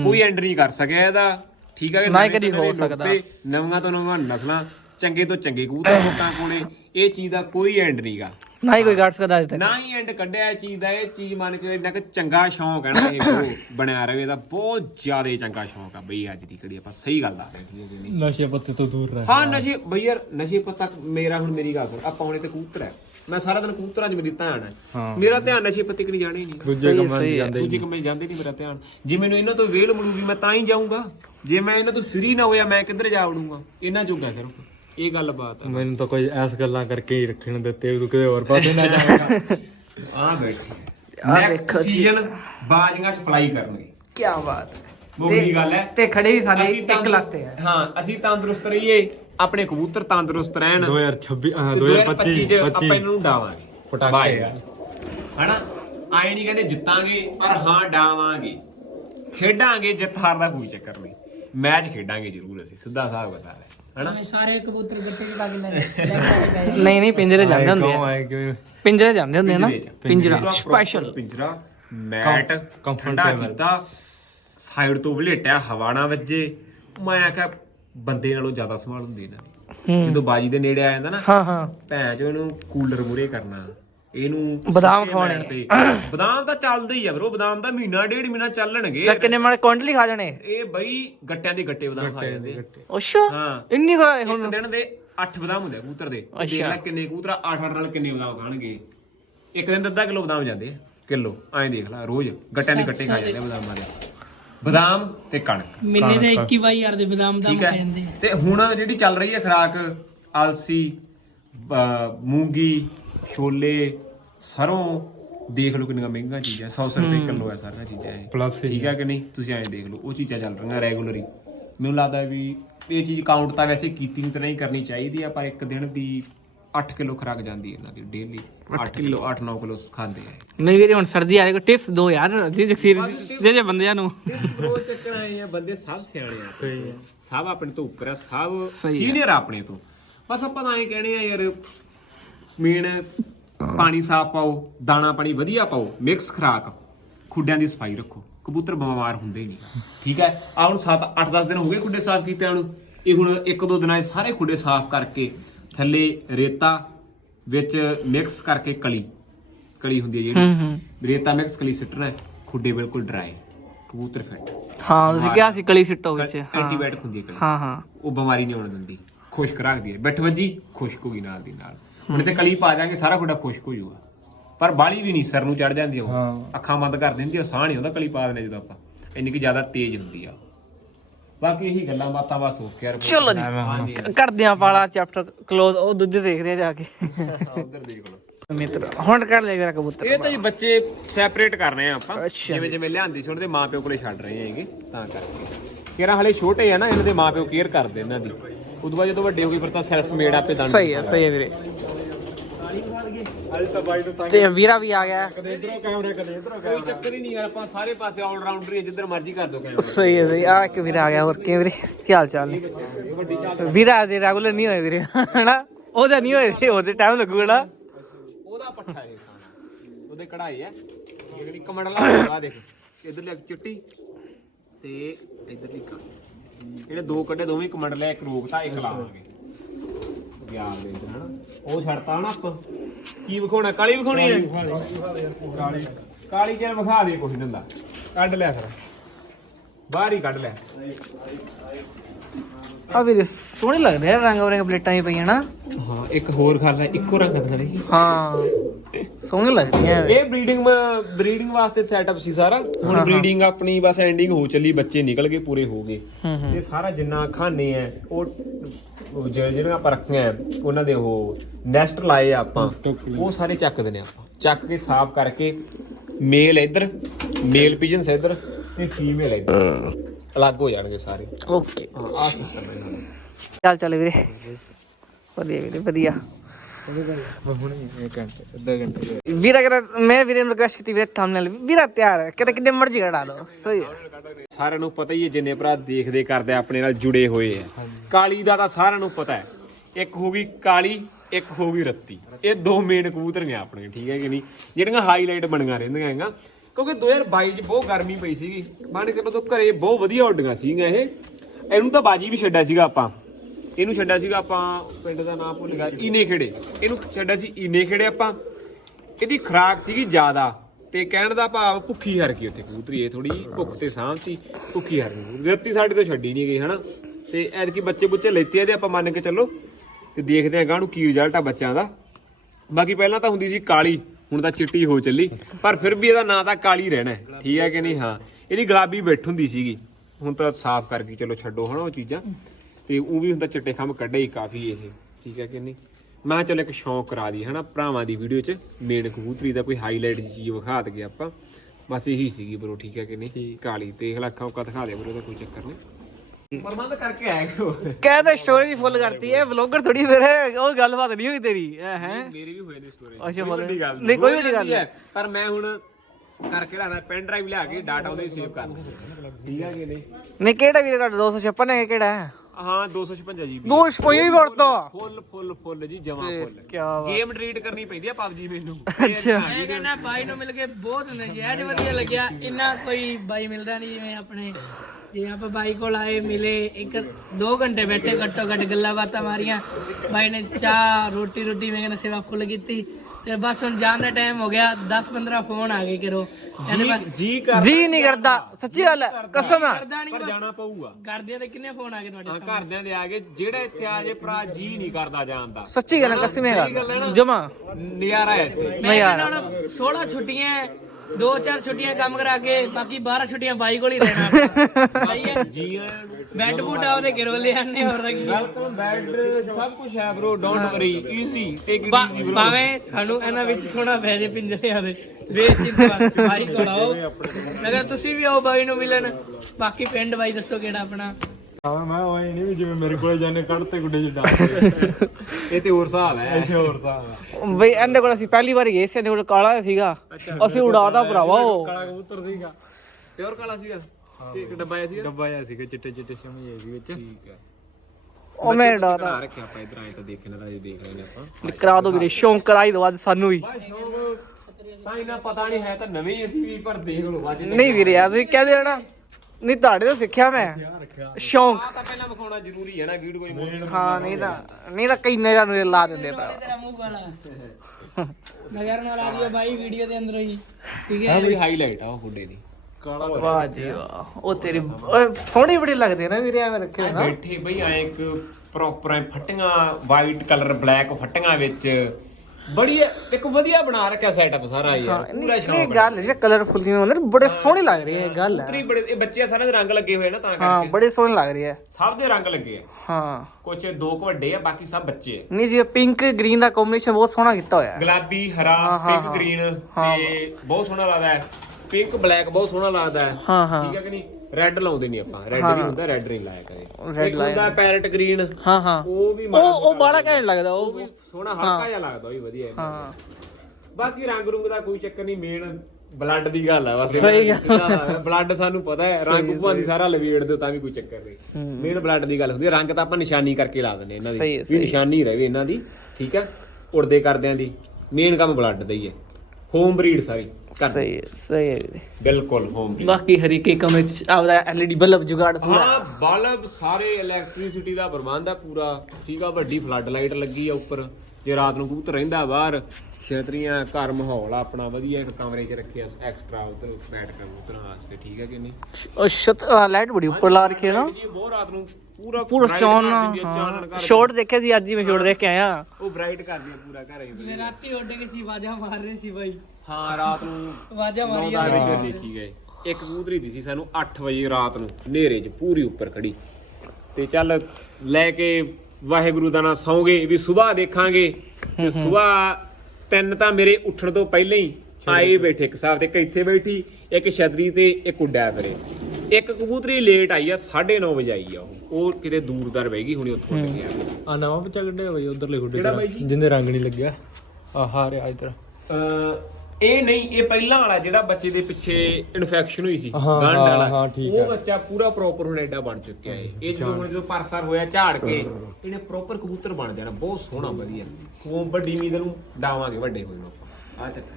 ਕੋਈ ਐਂਡ ਨਹੀਂ ਕਰ ਸਕਿਆ ਇਹਦਾ। ਠੀਕ ਹੈ ਕਿ ਨਾ ਕਦੀ ਹੋ ਸਕਦਾ। ਨਵੀਆਂ ਤੋਂ ਨਵੀਆਂ ਨਸਲਾਂ ਚੰਗੇ ਤੋਂ ਚੰਗੇ ਕਬੂਤਰ ਲੋਕਾਂ ਕੋਲੇ ਇਹ ਚੀਜ਼ ਦਾ ਕੋਈ ਐਂਡ ਨਹੀਂਗਾ ਨਾ ਹੀ ਕੋਈ ਗਾਰਡ ਸਕਦਾ ਅਜੇ ਤੱਕ। ਨਾ ਹੀ ਐਂਡ ਕੱਢਿਆ ਇਹ ਚੀਜ਼ ਦਾ ਇਹ ਚੀਜ਼ ਮੰਨ ਕੇ ਇੰਨਾ ਕਿ ਚੰਗਾ ਸ਼ੌਂਕ ਹੈ ਨਾ ਇਹ ਬਣਿਆ ਰਵੇ ਦਾ ਬਹੁਤ ਜ਼ਿਆਦਾ ਚੰਗਾ ਸ਼ੌਂਕ ਆ ਬਈ ਅੱਜ ਦੀ ਘੜੀ ਆਪਾਂ ਸਹੀ ਗੱਲ ਰਹੇ ਨਹੀਂ ਨਸ਼ੇ ਪੱਤੇ ਤੋਂ ਦੂਰ ਰਹਿ। ਹਾਂ ਨਸ਼ੇ ਬਈ ਯਾਰ ਨਸ਼ੇ ਪੱਤਾ ਮੇਰਾ ਹੁਣ ਮੇਰੀ ਗੱਲ ਸੁਣ ਆਪਾਂ ਹੁਣੇ ਤੇ ਕਬੂਤਰ ਹੈ। ਮੈਂ ਸਾਰਾ ਦਿਨ ਕਬੂਤਰਾਂ 'ਚ ਮੇਰੀ ਧਿਆਨ ਹੈ। ਮੇਰਾ ਧਿਆਨ ਨਸ਼ੇ ਪੱਤੇ ਕਿ ਨਹੀਂ ਜਾਣੇ ਨਹੀਂ। ਦੂਜੇ ਕੰਮਾਂ 'ਚ ਜਾਂਦੇ ਦੂਜੇ ਕੰਮਾਂ 'ਚ ਜਾਂਦੇ ਨਹੀਂ ਮੇਰਾ ਧਿਆਨ। ਜੇ ਮੈਨੂੰ ਇਹਨਾਂ ਤੋਂ ਵੇਲ ਮਿਲੂਗੀ ਮੈਂ ਤਾਂ ਹੀ ਜਾਊਂਗਾ। ਜੇ ਮੈਂ ਇਹਨਾਂ ਤੋਂ ਫ੍ਰੀ ਨਾ ਹੋਇਆ ਮੈਂ ਕਿੱਧਰ ਜਾ ਵੜੂੰਗਾ? ਇਹਨਾਂ ਜੋਗਾ ਸਿਰਫ? ਇਹ ਗੱਲ ਬਾਤ ਆ ਮੈਨੂੰ ਤਾਂ ਕੋਈ ਐਸ ਗੱਲਾਂ ਕਰਕੇ ਹੀ ਰੱਖਣ ਦਿੱਤੇ ਤੂੰ ਕਿਤੇ ਹੋਰ ਪਾਸੇ ਨਾ ਜਾਵੇਂਗਾ ਆ ਬੈਠੀ। ਆਹ ਨੈਕਸਟ ਦੇਖੋ। ਸੀਜ਼ਨ ਬਾਜ਼ੀਆਂ 'ਚ ਫਲਾਈ ਕਰਨਗੇ। ਕੀ ਬਾਤ ਮੁੱਢਲੀ ਗੱਲ ਹੈ। ਤੇ ਖੜੇ ਵੀ ਸਾਡੇ ਅਸੀਂ ਇੱਕ ਤੰਦਰੁਸਤ- ਲੱਖ ਤੇ ਹੈ ਹਾਂ ਅਸੀਂ ਤੰਦਰੁਸਤ ਰਹੀਏ ਆਪਣੇ ਕਬੂਤਰ ਤੰਦਰੁਸਤ ਰਹਿਣ। 2026 ਹਾਂ ਤੇ 2025 ਚ ਆਪਾਂ 25 ਇਹਨਾਂ ਨੂੰ ਡਾਵਾਂਗੇ ਪਟਾਕੇ। ਹਨਾ? ਆਏ ਨਹੀਂ ਕਹਿੰਦੇ ਜਿੱਤਾਂਗੇ ਪਰ ਹਾਂ ਡਾਵਾਂਗੇ। ਖੇਡਾਂਗੇ ਜਿੱਤ ਹਾਰ ਦਾ ਕੋਈ ਚੱਕਰ ਨਹੀਂ। ਮੈਚ ਖੇਡਾਂਗੇ ਜ਼ਰੂਰ ਅਸੀਂ ਸਿੱਧਾ ਹਿਸਾਬ ਬਤਾ ਹੈ। ਹਨਾ? ਸਾਰੇ ਕਬੂਤਰ ਗੱਟੇ ਚ ਲਾ ਕੇ ਲੈ ਨਹੀਂ ਨਹੀਂ ਪਿੰਜਰੇ ਜਾਂਦੇ ਹੁੰਦੇ ਆ। ਆਏ ਪਿੰਜਰੇ ਜਾਂਦੇ ਹੁੰਦੇ ਆ ਨਾ। ਪਿੰਜਰੇ ਸਪੈਸ਼ਲ ਪਿੰਜਰਾ ਮੈਟ comfortable। ਠੰਡਾ ਕੀਤਾ। ਸਾਈਡ ਤੋਂ ਵਲੇਟਿਆ ਹਵਾ ਨਾ ਵੱਜੇ ਮੈਂ ਆਖਿਆ ਬੰਦੇ ਨਾਲੋਂ ਜ਼ਿਆਦਾ ਸੰਭਾਲ ਹੁੰਦੀ ਇਹਨਾਂ ਦੀ ਜਦੋਂ ਬਾਜੀ ਦੇ ਨੇੜੇ ਆ ਜਾਂਦਾ ਨਾ ਹਾਂ ਹਾਂ। ਭੈਣ ਚੋ ਇਹਨੂੰ ਕੂਲਰ ਮੂਰੇ ਕਰਨਾ। ਇਹਨੂੰ ਬਦਾਮ ਖਵਾਉਣੇ। ਬਦਾਮ ਤਾਂ ਚੱਲਦੇ ਹੀ ਆ ਬਰੋ ਬਦਾਮ ਤਾਂ ਮਹੀਨਾ ਡੇਢ ਮਹੀਨਾ ਚੱਲਣਗੇ। ਤਾਂ ਕਿੰਨੇ ਮਾੜੇ ਕੁਇੰਟਲ ਹੀ ਖਾ ਜਾਣੇ। ਇਹ ਬਈ ਗੱਟਿਆਂ ਦੇ ਗੱਟੇ ਬਦਾਮ ਖਾ ਜਾਂਦੇ। ਅੱਛਾ ਹਾਂ। ਇੰਨੀ ਖਾਏ ਇੱਕ ਦਿਨ ਦੇ 8 ਬਦਾਮ ਹੁੰਦੇ ਆ ਕਬੂਤਰ ਦੇ। ਦੇਖ। ਲੈ ਕਿੰਨੇ ਕਬੂਤਰ 8-8 ਨਾਲ ਕਿੰਨੇ ਬਦਾਮ ਖਾਣਗੇ। ਇੱਕ ਦਿਨ ਦਾ ਅੱਧਾ ਕਿਲੋ ਬਦਾਮ ਜਾਂਦੇ ਆ ਕਿਲੋ। ਐਂ ਦੇਖ ਲੈ ਰੋਜ਼ ਗੱਟਿਆਂ ਦੇ ਗੱਟੇ ਖਾ ਜਾਂਦੇ ਬਦਾਮਾਂ ਦੇ। ਬਦਾਮ ਤੇ ਕਣਕ। ਮਹੀਨੇ ਦੇ 21000 ਦੇ ਬਦਾਮ ਦਾ ਠੀਕ ਖਾ ਹੈ ਜਾਂਦੇ ਆ। ਤੇ ਹੁਣ ਜਿਹੜੀ ਚੱਲ ਰਹੀ ਹੈ ਖਰਾਕ ਅਹ ਮੂੰਗੀ ਛੋਲੇ ਸਰੋਂ ਦੇਖ ਲਓ ਕਿੰਨੀਆਂ ਮਹਿੰਗੀਆਂ ਚੀਜ਼ਾਂ 100 ਰੁਪਏ ਕਿਲੋ ਹੈ ਸਾਰੀਆਂ ਚੀਜ਼ਾਂ ਇਹ। Plus ਠੀਕ ਹੈ ਕਿ ਨਹੀਂ? ਤੁਸੀਂ ਐਂ ਦੇਖ ਲਓ ਉਹ ਚੀਜ਼ਾਂ ਚੱਲ ਰਹੀਆਂ ਰੈਗੂਲਰੀ ਮੈਨੂੰ ਲੱਗਦਾ ਵੀ ਇਹ ਚੀਜ਼ ਕਾਊਂਟ ਤਾਂ ਵੈਸੇ ਕੀਤੀ ਤਾਂ ਨਹੀਂ ਕਰਨੀ ਚਾਹੀਦੀ ਆ ਪਰ ਇੱਕ ਦਿਨ ਦੀ 8 ਕਿਲੋ ਖਰਾਕ ਜਾਂਦੀ ਹੈ ਇਹਨਾਂ ਦੀ ਡੇਲੀ 8 ਕਿਲੋ। 8-9 ਕਿਲੋ ਖਾਂਦੇ ਆ। ਨਹੀਂ ਵੀਰੇ ਹੁਣ ਸਰਦੀ ਆ ਰਹੀ ਕੋਈ ਟਿਪਸ ਦੋ ਯਾਰ ਜੀ ਜਕਸੀਰ ਜੇ ਜੇ ਬੰਦਿਆਂ ਨੂੰ। ਉਹ ਚੱਕਰ ਆਏ ਆ ਬੰਦੇ ਸਭ ਸਿਆਣੇ ਆ। ਸਹੀ ਸਭ ਆਪਣੇ ਤੋਂ ਉੱਪਰ ਆ ਸਭ ਸੀਨੀਅਰ ਆਪਣੇ ਤੋਂ। ਬਸ ਆਪਾਂ ਤਾਂ ਐਂ ਕਹਿਣੇ ਆ ਯਾਰ ਮੇਨ ਪਾਣੀ ਸਾਫ਼ ਪਾਓ ਦਾਣਾ ਪਾਣੀ ਵਧੀਆ ਪਾਓ ਮਿਕਸ ਖਰਾਕ। ਖੁੱਡਿਆਂ ਦੀ ਸਫ਼ਾਈ ਰੱਖੋ। ਕਬੂਤਰ ਬਿਮਾਰ ਹੁੰਦੇ ਹੀ ਨਹੀਂ। ਠੀਕ ਹੈ? ਆ ਹੁਣ 7 8 10 ਦਿਨ ਹੋ ਗਏ ਖੁੱਡੇ ਸਾਫ਼ ਕੀਤਿਆਂ ਨੂੰ ਇਹ ਹੁਣ ਇੱਕ ਦੋ ਦਿਨਾਂ 'ਚ ਸਾਰੇ ਖੁੱਡੇ ਸਾਫ਼ ਕਰਕੇ ਥੱਲੇ ਰੇਤਾ ਵਿੱਚ ਮਿਕਸ ਕਰਕੇ ਕਲੀ। ਕਲੀ ਹੁੰਦੀ ਹੈ ਹੂੰ ਜਿਹੜੀ। ਹੂੰ ਰੇਤਾ ਮਿਕਸ ਕਲੀ ਸਿੱਟਣਾ ਹੈ, ਖੁੱਡੇ ਬਿਲਕੁਲ ਡਰਾਈ ਕਬੂਤਰ ਫਿੱਟ ਹਾਂ ਤੁਸੀਂ ਕਿਹਾ ਸੀ ਕਲੀ ਸਿੱਟੋ ਵਿੱਚ। ਹਾਂ। ਐਂਟੀਬਾਇਓਟਿਕ ਹੁੰਦੀ ਹੈ ਕਲੀ। ਹਾਂ ਹਾਂ। ਉਹ ਬਿਮਾਰੀ ਨਹੀਂ ਆਉਣ ਦਿੰਦੀ। ਖੁਸ਼ਕ ਰੱਖਦੀ ਹੈ। ਬਿੱਠ ਵੱਜੀ ਖੁਸ਼ਕ ਹੋ ਗਈ ਨਾਲ ਦੀ ਨਾਲ। ਹੁਣ ਤੇ ਕਲੀ ਪਾ ਜਾਾਂਗੇ ਸਾਰਾ ਖੁੱਡਾ ਖੁਸ਼ਕ ਹੋ ਜਾਊਗਾ। ਪਰ ਬਾਲੀ ਵੀ ਨਹੀਂ ਸਰ ਨੂੰ ਚੜ ਜਾਂਦੀ ਉਹ। ਅੱਖਾਂ ਬੰਦ ਕਰ ਦਿੰਦੀ ਆ ਸਾਹ ਨਹੀਂ ਹੁੰਦਾ ਕਲੀ ਪਾ ਦਿੰਦੇ ਜਦੋਂ ਆਪਾਂ। ਇੰਨੀ ਕਿ ਜ਼ਿਆਦਾ ਤੇਜ਼ ਹੁੰਦੀ ਆ। ਬਾਕੀ ਇਹੀ ਗੱਲਾਂ ਬਾਤਾਂ ਬਸ ਹੋ ਕੇ ਚਲੋ ਜੀ। ਕਰਦੇ ਆਂ ਵਾਲਾ ਚੈਪਟਰ ਕਲੋਜ਼ ਉਹ ਦੂਜੇ ਦੇਖਦੇ ਆ ਜਾ ਕੇ। ਉਧਰ ਦੇਖ ਲਓ। ਮਿੱਤਰ ਹੁਣ ਕਰ ਲੈ ਮੇਰਾ ਕਬੂਤਰ। ਇਹ ਤਾਂ ਜੀ ਬੱਚੇ ਸੈਪਰੇਟ ਕਰਨੇ ਆ ਆਪਾਂ। ਜਿਵੇਂ ਜਿਵੇਂ ਲਿਆਂਦੀ ਸੀ ਉਹਨਾਂ ਦੇ ਮਾਪਿਓ ਕੋਲੇ ਛੱਡ ਰਹੇ ਹੈਗੇ ਤਾਂ ਕਰਕੇ। ਕਿਹੜਾ ਹਲੇ ਛੋਟੇ ਆ ਨਾ ਇਹਨਾਂ ਦੇ ਮਾਪਿਓ ਕੇਅਰ ਕਰਦੇ ਇਹਨਾਂ ਦੀ। ਉਦੋਂ ਬਾਅਦ ਜਦੋਂ ਵੱਡੇ ਹੋ ਗਏ ਫਿਰ ਤਾਂ ਸੈਲਫ ਮੇਡ ਆਪੇ ਦੰਦ ਸਹੀ ਹੈ ਸਹੀ ਹੈ ਵੀਰੇ। ਤੇ ਵੀਰਾ ਵੀ ਆ ਗਿਆ। ਇਧਰੋਂ ਕੈਮਰਾ ਕਦੇ ਇਧਰੋਂ ਕੋਈ ਚੱਕਰ ਹੀ ਨਹੀਂ ਯਾਰ ਆਪਾਂ ਸਾਰੇ ਪਾਸੇ ਆਲ ਰਾਊਂਡਰ ਹੀ ਆ, ਜਿੱਧਰ ਮਰਜ਼ੀ ਕਰ ਦੋ ਕੈਮਰਾ। ਸਹੀ ਹੈ ਸਹੀ। ਆ ਇੱਕ ਵੀਰਾ ਆ ਗਿਆ ਹੋਰ ਕੀ ਵੀਰੇ? ਕੀ ਹਾਲ ਚਾਲ ਨੇ? ਵੀਰਾ ਦੇ ਰੈਗੂਲਰ ਨਹੀਂ ਹੋਏ ਵੀਰੇ ਹਨਾ? ਉਹਦਾ ਨਹੀਂ ਹੋਏ ਉਹਦੇ ਟਾਈਮ ਲੱਗੂਗਾ ਨਾ ਉਹਦਾ ਪੱਠਾ ਹੈ ਸਾਰਾ। ਉਹ ਉਹਦੇ ਕਢਾਏ ਆ ਜਿਹੜੀ ਕਮੰਡਲਾ ਹੋਗਾ ਦੇਖ। ਇਧਰ ਲੈ ਚਿੱਟੀ ਤੇ ਇਧਰ ਦੀ ਕਾਲੀ ਜਿਹੜੇ ਦੋ ਕੱਢੇ ਦੋਵੇਂ ਕਮੰਡਲਾ ਇੱਕ ਰੋਕਤਾ ਇੱਕ ਲਾਵਾਂਗੇ ਯਾਰ ਦੇ ਹਨਾ। ਉਹ ਛੱਡਤਾ ਨਾ ਆਪਾਂ। ਕੀ ਵਿਖਾਉਣਾ? ਕਾਲੀ ਵਿਖਾਉਣੀ ਹੈ? ਕਾਲੀ ਕਾਲੀ ਵਿਖਾ ਦੇ ਕੁਛ ਨੰਦਾ ਕੱਢ ਲਿਆ ਫਿਰ। ਬਾਹਰ ਹੀ ਕੱਢ ਲਿਆ। ਆ ਵੀਰੇ ਸੋਹਣੇ ਲੱਗਦੇ ਆ ਰੰਗ ਬਰੰਗ ਪਲੇਟਾਂ ਹੀ ਪਈਆਂ ਨਾ। ਹਾਂ ਇੱਕ ਹੋਰ ਖਾਲਾ ਇੱਕੋ ਰੰਗ ਦਾ ਨਹੀਂ। ਹਾਂ ਸੋਹਣੇ ਲੱਗਦੀਆਂ ਇਹ ਬਰੀਡਿੰਗ ਬਰੀਡਿੰਗ ਵਾਸਤੇ ਸੈਟਅਪ ਸੀ ਸਾਰਾ। ਹੁਣ ਬਰੀਡਿੰਗ ਆਪਣੀ ਬਸ ਐਂਡਿੰਗ ਹੋ ਚੱਲੀ ਬੱਚੇ ਨਿਕਲ ਗਏ ਪੂਰੇ ਹੋ ਗਏ। ਇਹ ਸਾਰਾ ਜਿੰਨਾ ਖਾਨੇ ਆ ਉਹ ਉਹ ਜਿਹੜੇ ਜਿਹੜੇ ਆਪਾਂ ਰੱਖੇ ਆ ਉਹਨਾਂ ਦੇ ਉਹ ਨੈਸਟ ਲਾਏ ਆ ਆਪਾਂ। ਉਹ ਸਾਰੇ ਚੱਕ ਦਿੰਦੇ ਆਪਾਂ। ਚੱਕ ਕੇ ਸਾਫ਼ ਕਰਕੇ ਮੇਲ ਇੱਧਰ ਮੇਲ ਪਿਜਨਸ ਇੱਧਰ ਤੇ ਫੀਮੇਲ ਇੱਧਰ। ਅਲੱਗ ਹੋ ਜਾਣਗੇ ਸਾਰੇ। ਓਕੇ ਹਾਂ ਸਿਸਟਮ ਹੈ ਇਹਨਾਂ ਦਾ। ਚੱਲ ਚੱਲ ਵੀਰੇ। ਵਧੀਆ ਵੀਰੇ ਵਧੀਆ। ਵੀਰਾ ਕਹਿੰਦਾ, ਮੈਂ ਵੀਰੇ ਨੂੰ ਰਿਕਵੈਸਟ ਕੀਤੀ, ਵੀਰੇ ਥੰਬਨੇਲ ਵੀਰਾ ਤਿਆਰ ਹੈ ਕਹਿੰਦਾ ਕਿੰਨੇ ਮਰਜ਼ੀ ਕਢਾ ਲਓ, ਸਹੀ ਹੈ। ਸਾਰਿਆਂ ਨੂੰ ਪਤਾ ਹੀ ਹੈ, ਜਿੰਨੇ ਭਰਾ ਦੇਖਦੇ ਕਰਦੇ ਆਪਣੇ ਨਾਲ ਜੁੜੇ ਹੋਏ ਆ। ਕਾਲੀ ਦਾ ਤਾਂ ਸਾਰਿਆਂ ਨੂੰ ਪਤਾ ਹੈ। ਇੱਕ ਹੋ ਗਈ ਕਾਲੀ, ਇੱਕ ਹੋ ਗਈ ਰੱਤੀ। ਇਹ ਦੋ ਮੇਨ ਕਬੂਤਰੀਆਂ ਆਪਣੇ, ਠੀਕ ਹੈ ਕਿ ਨਹੀਂ? ਜਿਹੜੀਆਂ ਹਾਈਲਾਈਟ ਬਣੀਆਂ ਰਹਿੰਦੀਆਂ ਹੈਗਾ ਕਿਉਂਕਿ 2022 ਚ ਬਹੁਤ ਗਰਮੀ ਪਈ ਸੀਗੀ। ਮੰਨ ਕੇ ਤੋਂ ਘਰੇ ਬਹੁਤ ਵਧੀਆ ਉੱਡੀਆਂ ਸੀਗੀਆਂ ਇਹ। ਇਹਨੂੰ ਤਾਂ ਬਾਜੀ ਵੀ ਛੱਡਿਆ ਸੀਗਾ ਆਪਾਂ। ਇਹਨੂੰ ਛੱਡਿਆ ਸੀਗਾ ਆਪਾਂ, ਪਿੰਡ ਦਾ ਨਾਮ ਭੁੱਲ ਗਿਆ, ਈਨੇ ਖੇੜੇ। ਇਹਨੂੰ ਛੱਡਿਆ ਸੀ ਈਨੇ ਖੇੜੇ ਆਪਾਂ। ਇਹਦੀ ਖਰਾਕ ਸੀਗੀ ਜ਼ਿਆਦਾ, ਤੇ ਕਹਿਣ ਦਾ ਭਾਵ ਭੁੱਖੀ ਹਰ ਗਈ ਉੱਥੇ ਕਬੂਤਰੀ, ਇਹ ਥੋੜੀ ਭੁੱਖ ਤੇ ਸਾਂਭ ਸੀ, ਭੁੱਖੀ ਹਰ ਗਈ। ਰੇਤੀ ਸਾਡੇ ਤੋਂ ਛੱਡੀ ਨਹੀਂ ਗਈ, ਹਨਾ? ਤੇ ਐਤਕੀ ਬੱਚੇ ਬੁੱਚੇ ਲੈਤੇ ਆ ਇਹਦੇ ਆਪਾਂ ਮੰਨ ਕੇ ਚੱਲੋ, ਤੇ ਦੇਖਦੇ ਆਂ ਗਾਂ ਨੂੰ ਕੀ ਰਿਜ਼ਲਟ ਆ ਬੱਚਿਆਂ ਦਾ। ਬਾਕੀ ਪਹਿਲਾਂ ਤਾਂ ਹੁੰਦੀ ਸੀ ਕਾਲੀ, ਹੁਣ ਤਾਂ ਚਿੱਟੀ ਹੋ ਚੱਲੀ, ਪਰ ਫਿਰ ਵੀ ਇਹਦਾ ਨਾਂ ਤਾਂ ਕਾਲੀ ਰਹਿਣਾ ਠੀਕ ਹੈ ਕਿ ਨਹੀਂ? ਹਾਂ। ਇਹਦੀ ਗੁਲਾਬੀ ਬਿੱਠ ਹੁੰਦੀ ਸੀਗੀ। ਹੁਣ ਤਾਂ ਸਾਫ਼ ਕਰਕੇ ਚਲੋ ਛੱਡੋ, ਹਨਾ, ਉਹ ਚੀਜ਼ਾਂ। ਤੇ ਉਹ ਵੀ ਹੁੰਦਾ ਚਿੱਟੇ ਖੰਭ ਕੱਢੇ ਹੀ ਕਾਫੀ ਇਹ ਠੀਕ ਹੈ ਕਿ ਨਹੀਂ? ਮੈਂ ਚਲ ਇੱਕ ਸ਼ੌਂਕ ਕਰਾ ਦੀ ਹਨਾ ਭਰਾਵਾਂ ਦੀ ਵੀਡੀਓ 'ਚ ਮੇਨ ਕਬੂਤਰੀ ਦਾ ਕੋਈ ਹਾਈਲਾਈਟ ਚੀਜ਼ ਵਿਖਾ ਦਗੇ ਆਪਾਂ। ਬਸ ਇਹੀ ਸੀਗੀ ਬਰੋ ਠੀਕ ਹੈ ਕਿ ਨਹੀਂ? ਕਾਲੀ ਤੇ ਇਹ ਲੱਖਾਂ ਉੱਕਾ ਦਿਖਾ ਦੇ ਬਰੋ ਦਾ ਕੋਈ ਚੱਕਰ ਨਹੀਂ। ਪ੍ਰਬੰਧ ਕਰਕੇ ਆਇਆ ਕਿਉਂ ਕਹਿੰਦਾ ਸਟੋਰੀ ਫੁੱਲ ਕਰਤੀ ਹੈ ਵਲੌਗਰ ਥੋੜੀ ਫਿਰ ਉਹ ਗੱਲਬਾਤ ਨਹੀਂ ਹੋਈ ਤੇਰੀ ਹੈ ਮੇਰੀ ਵੀ ਹੋਏ ਨੇ ਸਟੋਰੀ ਅੱਛਾ, ਵੱਡੀ ਗੱਲ ਨਹੀਂ, ਕੋਈ ਵੱਡੀ ਗੱਲ ਜਾਂਦੀ ਹੈ, ਪਰ ਮੈਂ ਹੁਣ ਕਰਕੇ ਰੱਖਦਾ ਪੈਨ ਡਰਾਈਵ ਲਿਆ ਕੇ ਡਾਟਾ ਉਹਦੇ ਸੇਵ ਕਰ ਠੀਕ ਹੈ ਕਿ ਨਹੀਂ ਨਹੀਂ ਕਿਹੜਾ ਵੀਰੇ ਤੁਹਾਡਾ 256 ਹੈ ਕਿਹੜਾ ਹੈ ਹਾਂ 256 ਜੀਬੀ ਦੋ ਸਪੋਈ ਵੀ ਵਰਤੋ। ਫੁੱਲ ਫੁੱਲ ਫੁੱਲ ਜੀ ਜਮਾ ਫੁੱਲ। ਕੀ ਬਾਤ। ਗੇਮ ਡਿਲੀਟ ਕਰਨੀ ਪੈਂਦੀ ਆ PUBG ਮੈਨੂੰ। ਅੱਛਾ। ਮੈਂ ਕਹਿੰਦਾ ਬਾਈ ਨੂੰ ਮਿਲ ਕੇ ਬਹੁਤ ਨਜਾਇਜ਼ ਵਧੀਆ ਲੱਗਿਆ ਇੰਨਾ ਕੋਈ ਬਾਈ ਮਿਲਦਾ ਨਹੀਂ ਜਿਵੇਂ ਆਪਣੇ ਜੇ ਆਪਾਂ ਬਾਈ ਕੋਲ ਆਏ ਮਿਲੇ ਇੱਕ 2 ਘੰਟੇ ਬੈਠੇ ਘੱਟੋ ਘੱਟ ਗੱਲਾਂ ਬਾਤਾਂ ਮਾਰੀਆਂ। ਬਾਈ ਨੇ ਚਾਹ ਰੋਟੀ ਰੋਟੀ ਮੈਂ ਕਹਿੰਦਾ ਸੇਵਾ ਫੁੱਲ ਕੀਤੀ। ਤੇ ਬਸ ਹੁਣ ਜਾਣ ਦਾ ਟਾਈਮ ਹੋ ਗਿਆ 10 15 ਫੋਨ ਆ ਗਏ ਕਰੋ। ਕਹਿੰਦੇ ਬਸ ਜੀ ਕਰ ਜੀ ਨਹੀਂ ਕਰਦਾ ਸੱਚੀ ਗੱਲ ਹੈ ਕਸਮ ਨਾਲ। ਕਰਦਾ ਨਹੀਂ ਪਰ ਬਸ। ਜਾਣਾ ਪਊਗਾ। ਘਰਦਿਆਂ ਦੇ ਕਿੰਨੇ ਫੋਨ ਆ ਗਏ ਤੁਹਾਡੇ ਹਾਂ ਘਰਦਿਆਂ ਦੇ ਆ ਗਏ ਜਿਹੜਾ ਇੱਥੇ ਆ ਜੇ ਭਰਾ ਜੀ ਨਹੀਂ ਕਰਦਾ ਜਾਣ ਦਾ। ਸੱਚੀ ਗੱਲ ਹੈ, ਕਸਮ ਹੈ ਸਹੀ ਗੱਲ ਹੈ। ਨਾ। ਜਮਾ। ਨਜ਼ਾਰਾ ਹੈ ਇੱਥੇ। ਮੈਂ ਕਹਿੰਦਾ ਹੁਣ 16 ਛੁੱਟੀਆਂ ਹੈ, ਦੋ ਚਾਰ ਛੁੱਟੀਆਂ ਕੰਮ ਕਰਾ ਕੇ ਬਾਕੀ 12 ਛੁੱਟੀਆਂ ਬਾਈ ਕੋਲ ਹੀ ਰਹਿਣਾ। ਬਾਈ ਹੈ ਜੀ ਆਇਆਂ ਨੂੰ ਬੈੱਡ ਬੂਟ ਆਪਦੇ ਘਰੋਂ ਲੈ ਆਨੇ ਹੋਰ ਤਾਂ ਕੀ। ਹੈ। ਵੈਲਕਮ ਬੈਡ ਸਭ ਕੁਝ ਹੈ bro don't worry easy take it ਭਾ- ਈਜ਼ੀ ਬ్రో ਭਾਵੇਂ ਸਾਨੂੰ ਇਹਨਾਂ ਵਿੱਚ ਸੋਣਾ ਪੈ ਜੇ ਪਿੰਜਰਿਆਂ ਦੇ ਬੇਚਿੰਤ ਬਾਈ ਕੋਲ ਆਓ। ਅਗਰ ਤੁਸੀਂ ਵੀ ਆਓ ਬਾਈ ਨੂੰ ਮਿਲਣ ਬਾਕੀ ਪਿੰਡ ਬਾਈ ਦੱਸੋ ਕਿਹੜਾ ਆਪਣਾ। ਹਾਂ ਮੈਂ ਉਹ ਨਹੀਂ ਵੀ ਜਿਵੇਂ ਮੇਰੇ ਕੋਲ ਜਾਣੇ ਕੱਢਤੇ ਗੁੱਡੇ ਚ ਡਾਲ ਇਹ ਤੇ ਹੋਰ ਹਿਸਾਬ ਹੈ। ਐਸੇ ਹੋਰ ਸਾਹ ਬਈ ਇਹਦੇ ਕੋਲ ਅਸੀਂ ਪਹਿਲੀ ਵਾਰ ਗਏ ਸੀ ਇਹਦੇ ਕੋਲ ਕਾਲਾ ਸੀਗਾ। ਅਸੀਂ ਉਡਾਤਾ ਭਰਾਵਾ ਉਹ। ਕਾਲਾ ਕਬੂਤਰ ਸੀਗਾ। ਪਿਓਰ ਕਾਲਾ ਸੀਗਾ? ਤੇ ਇੱਕ ਡੱਬਾ ਆਇਆ ਸੀਗਾ? ਡੱਬਾ ਜਿਹਾ ਸੀਗਾ ਚਿੱਟੇ ਚਿੱਟੇ ਸਮਝ ਸੀ ਵਿੱਚ। ਠੀਕ ਹੈ। ਉਹ ਮੈਂ ਉਡਾਤਾ। ਬਣਾ ਰੱਖਿਆ ਆਪਾਂ ਇਧਰ ਆਏ ਤਾਂ ਦੇਖਣ ਦਾ ਜੀ ਦੇਖ ਲੈਣੇ ਆਪਾਂ। ਕਰਾ ਦੋ ਵੀਰੇ ਸ਼ੌਂਕ ਕਰਾਈ ਦੋ ਅੱਜ ਸਾਨੂੰ ਵੀ। ਤਾਂ ਇਹਨਾਂ ਪਤਾ ਨਹੀਂ ਹੈ ਤਾਂ ਨਵੇਂ ਹੀ ਅਸੀਂ ਵੀ ਪਰ ਦੇਖ ਲਓ ਅੱਜ ਨਹੀਂ ਵੀਰੇ ਯਾਰ ਤੁਸੀਂ ਕਹਿੰਦੇ ਹੋ ਨਾ ਨਹੀਂ ਤੁਹਾਡੇ ਤੋਂ ਸਿੱਖਿਆ ਮੈਂ। ਸ਼ੌਂਕ। ਆ ਤਾਂ ਪਹਿਲਾਂ ਵਿਖਾਉਣਾ ਜ਼ਰੂਰੀ ਹੈ ਨਾ ਵੀਡੀਓ ਕੋਈ ਮੋਟੀ ਹਾਂ ਨਹੀਂ ਤਾਂ ਨਹੀਂ ਤਾਂ ਕਈ ਨਜ਼ਾਂ ਨੂੰ ਲਾ ਦਿੰਦੇ ਭਰਾ। ਤੇਰਾ ਮੂੰਹ ਕਾਲਾ। ਨਜ਼ਰ ਨਾਲ ਆ ਰਹੀ ਬਾਈ ਵੀਡੀਓ ਦੇ ਅੰਦਰ ਹੀ। ਠੀਕ ਹੈ। ਇਹ ਹਾਈਲਾਈਟ ਆ ਉਹ ਹੁੱਡੇ ਦੀ। ਵਾਹ ਜੀ ਵਾਹ ਉਹ ਤੇਰੀ ਓਏ ਸੋਹਣੀ ਬੜੀ ਲੱਗਦੀ ਨਾ ਵੀਰੇ ਐਵੇਂ ਰੱਖੇ ਨਾ। ਬੈਠੇ ਬਈ ਆਏ ਇੱਕ ਪ੍ਰੋਪਰ ਐ ਫਟੀਆਂ ਵਾਈਟ ਕਲਰ ਬਲੈਕ ਫਟੀਆਂ ਵਿੱਚ ਬੜੀ ਇੱਕ ਵਧੀਆ ਬਣਾ ਰੱਖਿਆ ਸੈਟਅਪ ਸਾਰਾ ਯਾਰ ਪੂਰਾ ਸ਼ੌਕ ਗੱਲ ਜਿਹੜਾ ਕਲਰਫੁਲ ਜਿਵੇਂ ਨੇ ਬੜੇ ਸੋਹਣੇ ਲੱਗ ਰਹੀ ਹੈ ਇਹ ਗੱਲ ਹੈ। ਪੁੱਤਰੀ ਬੜੇ ਇਹ ਬੱਚੇ ਸਾਰਿਆਂ ਦੇ ਰੰਗ ਲੱਗੇ ਹੋਏ ਨਾ ਤਾਂ ਹਾਂ ਕਰਕੇ। ਬੜੇ ਸੋਹਣੇ ਲੱਗ ਰਹੀ ਹੈ ਸਭ ਦੇ ਰੰਗ ਲੱਗੇ ਆ। ਹਾਂ। ਕੁਝ ਦੋ ਕੁ ਵੱਡੇ ਆ ਬਾਕੀ ਸਭ ਬੱਚੇ ਆ। ਨਹੀਂ ਜੀ ਪਿੰਕ ਗ੍ਰੀਨ ਦਾ ਕੰਬੀਨੇਸ਼ਨ ਬਹੁਤ ਸੋਹਣਾ ਕੀਤਾ ਹੋਇਆ ਹੈ। ਗੁਲਾਬੀ ਹਰਾ ਪਿੰਕ ਗ੍ਰੀਨ ਤੇ ਬਹੁਤ ਸੋਹਣਾ ਲੱਗਦਾ ਹੈ। ਪਿੰਕ ਬਲੈਕ ਬਹੁਤ ਸੋਹਣਾ ਲੱਗਦਾ ਹੈ। ਹਾਂ ਹਾਂ। ਠੀਕ ਹੈ ਕਿ ਨਹੀਂ? ਰੈੱਡ ਲਾਉਂਦੇ ਨਹੀਂ ਆਪਾਂ। ਰੈੱਡ ਨਹੀਂ ਹੁੰਦਾ ਰੈੱਡ ਨਹੀਂ ਲਾਇਆ ਕਦੇ। ਇੱਕ ਹੁੰਦਾ ਪੈਰਟ ਗ੍ਰੀਨ ਹਾਂ ਹਾਂ। ਉਹ ਵੀ ਉਹ ਉਹ ਬੜਾ ਘੈਂਟ ਲੱਗਦਾ ਉਹ ਵੀ ਸੋਹਣਾ ਹਲਕਾ ਜਿਹਾ ਲੱਗਦਾ ਉਹ ਵੀ ਵਧੀਆ ਹੈ। ਬਾਕੀ ਰੰਗ ਰੁੰਗ ਦਾ ਕੋਈ ਚੱਕਰ ਨਹੀਂ ਮੇਨ ਬਲੱਡ ਦੀ ਗੱਲ ਆ ਬਸ। ਸਹੀ ਬਲੱਡ ਸਾਨੂੰ ਪਤਾ ਹੈ ਰੰਗ ਭਾਂਦੀ ਸਾਰਾ ਲਵੇੜ ਦਿਓ ਤਾਂ ਵੀ ਕੋਈ ਚੱਕਰ ਨਹੀਂ। ਮੇਨ ਬਲੱਡ ਦੀ ਗੱਲ ਹੁੰਦੀ ਹੈ ਰੰਗ ਤਾਂ ਆਪਾਂ ਨਿਸ਼ਾਨੀ ਕਰਕੇ ਲਾ ਦਿੰਦੇ ਇਹਨਾਂ ਦੀ। ਵੀ ਨਿਸ਼ਾਨੀ ਰਹੇ ਇਹਨਾਂ ਦੀ ਠੀਕ ਹੈ? ਉੜਦੇ ਕਰਦਿਆਂ ਦੀ। ਮੇਨ ਕੰਮ ਬਲੱਡ ਦਾ ਹੀ ਹੈ। ਹੋਮ ਬਰੀਡ ਸਾਰੀ ਘਰ ਦੀ। ਸਹੀ ਹੈ ਸਹੀ ਹੈ ਵੀਰੇ। ਬਿਲਕੁਲ ਹੋਮ ਬਰੀਡ ਬਾਕੀ ਹਰੀ ਕੇ ਕਮਰੇ ਚ ਆਪਦਾ ਐਲਈਡੀ ਬਲਬ ਜੁਗਾੜ ਪੂਰਾ ਹਾਂ ਬਲਬ ਸਾਰੇ ਇਲੈਕਟ੍ਰਿਸਿਟੀ ਦਾ ਪ੍ਰਬੰਧ ਆ ਪੂਰਾ। ਠੀਕ ਆ ਵੱਡੀ ਫਲੱਡ ਲਾਈਟ ਲੱਗੀ ਆ ਉੱਪਰ। ਜੇ ਰਾਤ ਨੂੰ ਕਬੂਤਰ ਰਹਿੰਦਾ ਬਾਹਰ ਛਤਰੀਆਂ ਘਰ ਮਾਹੌਲ ਆ ਆਪਣਾ ਵਧੀਆ ਇੱਕ ਕਮਰੇ 'ਚ ਰੱਖਿਆ ਐਕਸਟਰਾ ਉਧਰ ਬੈਠ ਕੇ ਕਬੂਤਰਾਂ ਵਾਸਤੇ ਠੀਕ ਹੈ ਕਿ ਨਹੀਂ? ਉਹ ਛਤ ਲਾਈਟ ਬੜੀ ਉੱਪਰ ਲਾ ਰੱਖੀ ਹੈ ਨਾ। ਜੀ ਬਹੁਤ ਰਾਤ ਨੂੰ ਪੂਰਾ ਪੂਰਾ ਕਰ ਸ਼ਾਰਟ ਦੇਖਿਆ ਸੀ ਅੱਜ ਹੀ ਮੈਂ ਸ਼ਾਰਟ ਦੇਖ ਕੇ ਆਇਆ। ਉਹ ਬ੍ਰਾਈਟ ਕਰਦੀ ਆ ਪੂਰਾ ਘਰ ਹੀ ਜਿਵੇਂ ਰਾਤੀ ਉੱਡ ਕੇ ਸੀ ਆਵਾਜ਼ਾਂ ਮਾਰ ਰਹੇ ਸੀ ਬਾਈ। ਹਾਂ ਰਾਤ ਨੂੰ ਆਵਾਜ਼ਾਂ 9 ਮਾਰੀ ਦਾ ਵਜੇ ਦੇਖੀ ਗਏ। ਇੱਕ ਕਬੂਤਰੀ ਦੀ ਸੀ ਸਾਨੂੰ 8 ਵਜੇ ਰਾਤ ਨੂੰ ਹਨੇਰੇ 'ਚ ਪੂਰੀ ਉੱਪਰ ਖੜੀ। ਤੇ ਚੱਲ ਲੈ ਕੇ ਵਾਹਿਗੁਰੂ ਦਾ ਨਾਮ ਸੌਂਗੇ ਵੀ ਸਵੇਰ ਦੇਖਾਂਗੇ। ਤੇ ਸਵੇਰ ਤਿੰਨ ਤਾਂ ਮੇਰੇ ਉੱਠਣ ਤੋਂ ਪਹਿਲਾਂ ਹੀ ਆਏ ਬੈਠੇ ਇੱਕ ਸਾਹ ਤੇ ਇੱਕ ਇੱਥੇ ਬੈਠੀ ਇੱਕ ਛਤਰੀ ਤੇ ਇੱਕ ਉੱਡਿਆ ਫਿਰੇ। ਇੱਕ ਕਬੂਤਰੀ ਲੇਟ ਆਈ ਆ 9:30 ਵਜੇ ਆਈ ਆ ਉਹ। ਉਹ ਕਿਤੇ ਦੂਰ ਦਰ ਬਹਿ ਗਈ ਹੁਣੇ ਉੱਥੋਂ ਉੱਡ ਗਿਆ ਆ। ਨਵਾਂ ਬੱਚਾ ਕੱਢਿਆ ਬਈ ਉਧਰਲੇ ਹੁੱਡੇ ਕਿਹੜਾ ਬਾਈ ਜੀ? ਜਿੰਦੇ ਰੰਗ ਨਹੀਂ ਲੱਗਿਆ। ਆ ਹਾਰਿਆ ਇਧਰ। ਅਹ ਇਹ ਨਹੀਂ ਇਹ ਪਹਿਲਾਂ ਵਾਲਾ ਜਿਹੜਾ ਬੱਚੇ ਦੇ ਪਿੱਛੇ ਇਨਫੈਕਸ਼ਨ ਹੋਈ ਸੀ ਹਾਂ, ਗੰਢ ਹਾਂ, ਵਾਲਾ ਹਾਂ, ਠੀਕ ਉਹ ਹੈ। ਬੱਚਾ ਪੂਰਾ ਪ੍ਰੋਪਰ ਹੁਣ ਐਡਾ ਬਣ ਚੁੱਕਿਆ ਹੈ ਇਹ ਜਦੋਂ ਹੁਣ ਜਦੋਂ ਪਰਸਰ ਹੋਇਆ ਝਾੜ ਕੇ ਇਹਨੇ ਪ੍ਰੋਪਰ ਕਬੂਤਰ ਬਣ ਜਾਣਾ ਬਹੁਤ ਸੋਹਣਾ ਵਧੀਆ। ਉਹ ਵੱਡੀ ਉਮੀਦ ਨੂੰ ਡਾਵਾਂਗੇ ਵੱਡੇ ਹੋਏ ਨੂੰ ਆ ਚੱਕਰ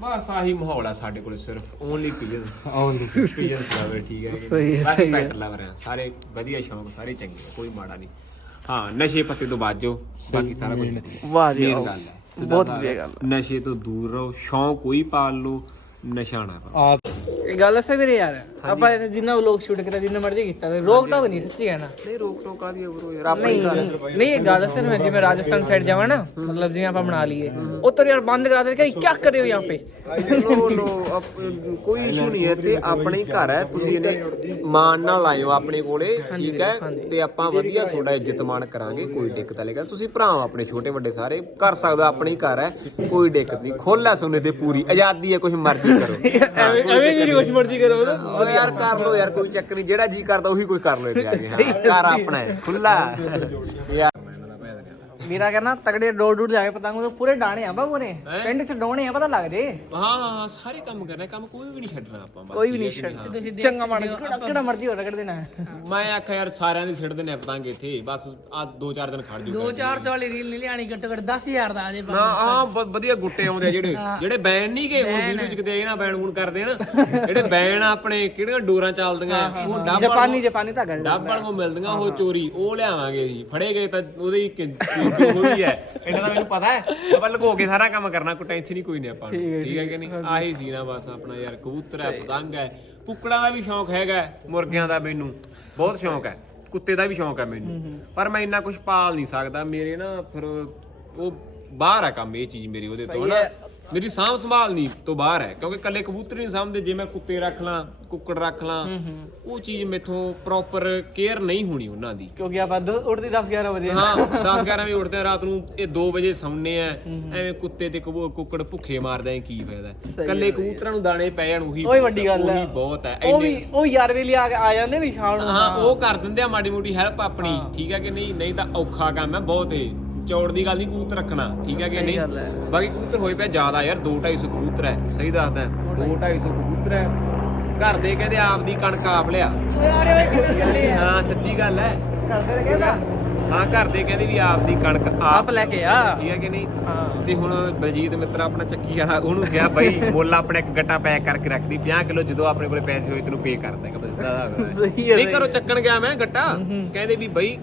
ਬਸ ਆਹੀ ਮਾਹੌਲ ਆ ਸਾਡੇ ਕੋਲ ਸਿਰਫ ਓਨਲੀ ਪਿਜਨਸ ਆਉਣ ਪਿਜਨਸ ਲਵਰ ਠੀਕ ਹੈ ਸਹੀ ਹੈ, ਸਹੀ ਹੈ। ਪੈਟ ਲਵਰ ਆ। ਸਾਰੇ ਵਧੀਆ ਸ਼ੌਂਕ ਸਾਰੇ ਚੰਗੇ ਆ, ਕੋਈ ਮਾੜਾ ਨਹੀਂ। ਹਾਂ ਨਸ਼ੇ ਪੱਤੇ ਤੋਂ ਬਾਜੋ ਬਾਕੀ ਸਾਰਾ ਕੁਝ ਵਧੀਆ। ਵਾਹ ਜੀ ਵਾਹ। ਗੱਲ ਹੈ ਸਿੱਧਾ ਬਹੁਤ ਸਾਰਾ। ਵਧੀਆ ਗੱਲ ਨਸ਼ੇ ਤੋਂ ਦੂਰ ਰਹੋ ਸ਼ੌਂਕ ਕੋਈ ਪਾਲ ਲਓ ਨਸ਼ਾ ਨਾ ਕਰੋ ਆ ਇਹ ਗੱਲ ਐ ਵੀਰੇ ਯਾਰ। ਆਪਾਂ ਇੱਥੇ ਜਿੰਨਾ ਲੋਕ ਸ਼ੂਟ ਕੀਤਾ ਜਿੰਨਾ ਮਰਜ਼ੀ ਕੀਤਾ ਰੋਕ ਟੋਕ ਨਹੀਂ ਸੱਚੀ ਹੈ ਨਾ ਨਹੀਂ ਰੋਕ ਟੋਕ ਆਦੀ ਬਰੋ ਯਾਰ ਨਹੀਂ ਨਹੀਂ ਇਹ ਗੱਲ ਅਸਲ ਵਿੱਚ ਜਿਵੇਂ ਰਾਜਸਥਾਨ ਸਾਈਡ ਜਾਵਾਂ ਨਾ ਮਤਲਬ ਜਿਵੇਂ ਆਪਾਂ ਬਣਾ ਲਈਏ। ਉੱਤਰ ਯਾਰ ਬੰਦ ਕਰਾ ਦੇ ਕਿ ਕੀ ਕਰ ਰਹੇ ਹੋ ਯਹਾਂ ਪੇ? ਨੋ ਨੋ ਕੋਈ ਇਸ਼ੂ ਨਹੀਂ ਹੈ ਤੇ ਆਪਣੇ ਹੀ ਘਰ ਹੈ ਤੁਸੀਂ ਇਹਨੇ ਮਾਣ ਨਾਲ ਆਇਓ ਆਪਣੇ ਕੋਲੇ ਠੀਕ ਹੈ? ਤੇ ਆਪਾਂ ਵਧੀਆ ਤੁਹਾਡਾ ਇੱਜ਼ਤ ਮਾਣ ਕਰਾਂਗੇ ਕੋਈ ਦਿੱਕਤ ਵਾਲੀ ਗੱਲ। ਤੁਸੀਂ ਭਰਾ ਹੋ ਆਪਣੇ ਛੋਟੇ ਵੱਡੇ ਸਾਰੇ ਕਰ ਸਕਦਾ ਆਪਣੇ ਹੀ ਘਰ ਹੈ ਕੋਈ ਦਿੱਕਤ ਨਹੀਂ। ਖੋਲਾ ਸੁਨੇ ਤੇ ਪੂਰੀ ਆਜ਼ਾਦੀ ਹੈ ਕੁਝ ਮਰਜ਼ੀ ਕਰੋ। ਐਵੇਂ ਐਵੇਂ ਵੀ ਕੁਛ ਮਰਜ਼ੀ ਕਰੋ ਨਾ ਯਾਰ ਕਰ ਲੋ ਯਾਰ, ਕੋਈ ਚੱਕਰ ਨਹੀਂ। ਜਿਹੜਾ ਜੀ ਕਰਦਾ, ਉਹੀ ਕੋਈ ਕਰ ਲੋ ਇੱਥੇ ਆ ਕੇ। ਹਾਂ, ਘਰ ਆਪਣਾ ਹੈ ਖੁੱਲਾ ਯਾਰ ਮੇਰਾ ਕਹਿੰਦਾ ਤਗੜੇ ਡੋਰ ਡੂਰ ਜਾ ਕੇ ਪਤੰਗ ਉਹ ਪੂਰੇ ਡਾਣੇ ਆ ਬਾ ਪੂਰੇ ਪਿੰਡ ਚ ਡੋਣੇ ਆ ਪਤਾ ਲੱਗ ਜੇ ਹਾਂ ਹਾਂ ਹਾਂ ਸਾਰੇ ਕੰਮ ਕਰਨਾ ਕੰਮ ਕੋਈ ਵੀ ਨਹੀਂ ਛੱਡਣਾ ਆਪਾਂ ਬਸ, ਕੋਈ ਵੀ ਨਹੀਂ ਹੈ ਛੱਡ ਤੁਸੀਂ ਦੇਖ ਚੰਗਾ ਮਾੜਾ ਜਿਹਾ, ਕਿਹੜਾ ਮਰਜ਼ੀ ਹੋ ਰਗੜ ਦੇਣਾ। ਮੈਂ ਆਖਿਆ ਯਾਰ ਸਾਰਿਆਂ ਦੀ ਛੱਡਦੇ ਨੇ ਪਤੰਗ ਇੱਥੇ ਬਸ ਆ ਦੋ ਚਾਰ ਦਿਨ ਖੜ ਜੂ 2-400 ਵਾਲੀ ਰੀਲ ਨਹੀਂ ਲਿਆਣੀ ਘੱਟੋ ਘੱਟ 10000 ਦਾ ਆ ਜੇ ਨਾ ਆ ਵਧੀਆ ਗੁੱਟੇ ਆਉਂਦੇ ਆ ਜਿਹੜੇ। ਜਿਹੜੇ ਬੈਨ ਨਹੀਂ ਗਏ ਹੁਣ ਵੀਡੀਓ ਚ ਕਿਤੇ ਇਹ ਨਾ ਬੈਨ ਬੂਨ ਕਰਦੇ ਹਨ ਜਿਹੜੇ ਬੈਨ ਆਪਣੇ ਕਿਹੜੀਆਂ ਡੋਰਾਂ ਚੱਲਦੀਆਂ ਉਹ ਡੱਬ ਜਾਪਾਨੀ ਜਾਪਾਨੀ ਧਾਗਾ ਡੱਬ ਵਾਲ ਕੋ ਮਿਲਦੀਆਂ ਉਹ ਚੋਰੀ ਉਹ ਲਿਆਵਾਂਗੇ ਜੀ ਫੜੇ ਗਏ ਤਾਂ ਉਹਦੇ ਹੀ ਕਿ- ਹੋਈ ਹੈ ਇਹਨਾਂ ਦਾ ਮੈਨੂੰ ਪਤਾ ਹੈ। ਆਪਾਂ ਲੁਕੋ ਕੇ ਸਾਰਾ ਕੰਮ ਕਰਨਾ ਕੋਈ ਟੈਨਸ਼ਨ ਹੀ ਕੋਈ ਨਹੀਂ ਆਪਾਂ ਨੂੰ। ਠੀਕ ਹੈ ਕਿ ਨਹੀਂ? ਆਹੀ ਸੀ ਨਾ ਬਸ ਆਪਣਾ ਯਾਰ ਕਬੂਤਰ ਹੈ ਪਤੰਗ ਹੈ। ਕੁੱਕੜਾਂ ਦਾ ਵੀ ਸ਼ੌਂਕ ਹੈਗਾ ਹੈ, ਮੁਰਗਿਆਂ ਦਾ ਮੈਨੂੰ। ਬਹੁਤ ਸ਼ੌਂਕ ਹੈ। ਕੁੱਤੇ ਦਾ ਵੀ ਸ਼ੌਂਕ ਹੈ ਮੈਨੂੰ। ਪਰ ਮੈਂ ਇੰਨਾ ਕੁਝ ਪਾਲ ਨਹੀਂ ਸਕਦਾ। ਮੇਰੇ ਨਾ ਫਿਰ ਉਹ ਬਾਹਰ ਹੈ ਕੰਮ ਇਹ ਚੀਜ਼ ਮੇਰੀ ਉਹਦੇ ਤੋਂ ਨਾ ਮੇਰੀ ਸਾਂਭ ਸੰਭਾਲ ਨਹੀਂ ਤੋਂ ਬਾਹਰ ਹੈ ਕਿਉਂਕਿ ਕੱਲੇ ਕਬੂਤਰ ਨਹੀਂ ਸਾਂਭਦੇ ਜੇ ਮੈਂ ਕੁੱਤੇ ਰੱਖ ਲਾਂ ਕੁੱਕੜ ਰੱਖ ਲਾਂ ਉਹ ਚੀਜ਼ ਮੇਥੋਂ ਪ੍ਰੋਪਰ ਕੇਅਰ ਨਹੀਂ ਹੋਣੀ ਉਹਨਾਂ ਦੀ। ਕਿਉਂਕਿ ਆਪਾਂ ਦੋ ਉੱਠਦੀ 10 11 ਵਜੇ। ਹਾਂ 10 11 ਵਜੇ ਉੱਠਦੇ ਆ ਰਾਤ ਨੂੰ ਇਹ 2 ਵਜੇ ਸੌਂਦੇ ਆ। ਐਵੇਂ ਕੁੱਤੇ ਤੇ ਕਬੂ- ਕੁੱਕੜ ਭੁੱਖੇ ਮਾਰਦੇ ਆ ਕੀ ਫਾਇਦਾ? ਹੈ? ਕੱਲੇ ਕਬੂਤਰਾਂ ਨੂੰ ਦਾਣੇ ਪੈ ਜਾਣ ਉਹੀ ਉਹੀ ਵੱਡੀ ਗੱਲ ਹੈ। ਉਹੀ ਬਹੁਤ ਹੈ ਉਹ ਇੰਨੇ ਵੀ ਉਹ ਯਾਰ ਵੇਲੇ ਆ ਆ ਜਾਂਦੇ ਵੀ ਸ਼ਾਮ ਨੂੰ। ਹਾਂ ਉਹ ਕਰ ਦਿੰਦੇ ਆ ਮਾੜੀ ਮੋਟੀ ਹੈਲਪ ਆਪਣੀ ਠੀਕ ਹੈ ਕਿ ਨਹੀਂ? ਨਹੀਂ ਤਾਂ ਔਖਾ ਕੰਮ ਹੈ ਬਹੁਤ ਏ। ਚੌੜ ਦੀ ਗੱਲ ਨਹੀਂ ਕਬੂਤਰ ਰੱਖਣਾ ਠੀਕ ਹੈ ਕਿ ਨਹੀਂ? ਗੱਲ ਹੈ। ਬਾਕੀ ਕਬੂਤਰ ਹੋਏ ਪਿਆ ਜ਼ਿਆਦਾ ਯਾਰ 2 250 ਕਬੂਤਰ ਹੈ ਸਹੀ ਦੱਸਦਾ 2 250 ਕਬੂਤਰ ਹੈ। ਘਰ ਦੇ ਕਹਿੰਦੇ ਆਪ ਦੀ ਕਣਕ ਆਪ ਲਿਆ। ਯਾਰ ਇਹ ਕਿੰਨੇ ਚੱਲੇ ਆ। ਹਾਂ ਸੱਚੀ ਗੱਲ ਹੈ। ਕਰਦੇ ਕਹਿੰਦਾ ਹਾਂ ਘਰ ਦੇ ਕਹਿੰਦੇ ਵੀ ਆਪ ਦੀ ਕਣਕ ਆਪ ਲੈ ਕੇ ਆ? ਠੀਕ ਹੈ ਕਿ ਨਹੀਂ? ਹਾਂ। ਤੇ ਹੁਣ ਬਲਜੀਤ ਮਿੱਤਰ ਆਪਣਾ ਚੱਕੀ ਵਾਲਾ ਉਹਨੂੰ ਕਿਹਾ ਬਾਈ ਮੁੱਲ ਆਪਣਾ ਇੱਕ ਗੱਟਾ ਪੈਕ ਕਰਕੇ ਰੱਖਦੀ 50 ਕਿਲੋ ਜਦੋਂ ਆਪਣੇ ਕੋਲੇ ਪੈਸੇ ਹੋਏ ਤੈਨੂੰ ਪੇ ਕਰ ਦਾਂਗਾ ਬਸ ਸਹੀ ਹੈ, ਨਹੀਂ ਸਹੀ ਘਰੋਂ ਚੱਕਣ ਗਿਆ ਮੈਂ ਗੱਟਾ ਕਹਿੰਦੇ ਵੀ ਬਾਈ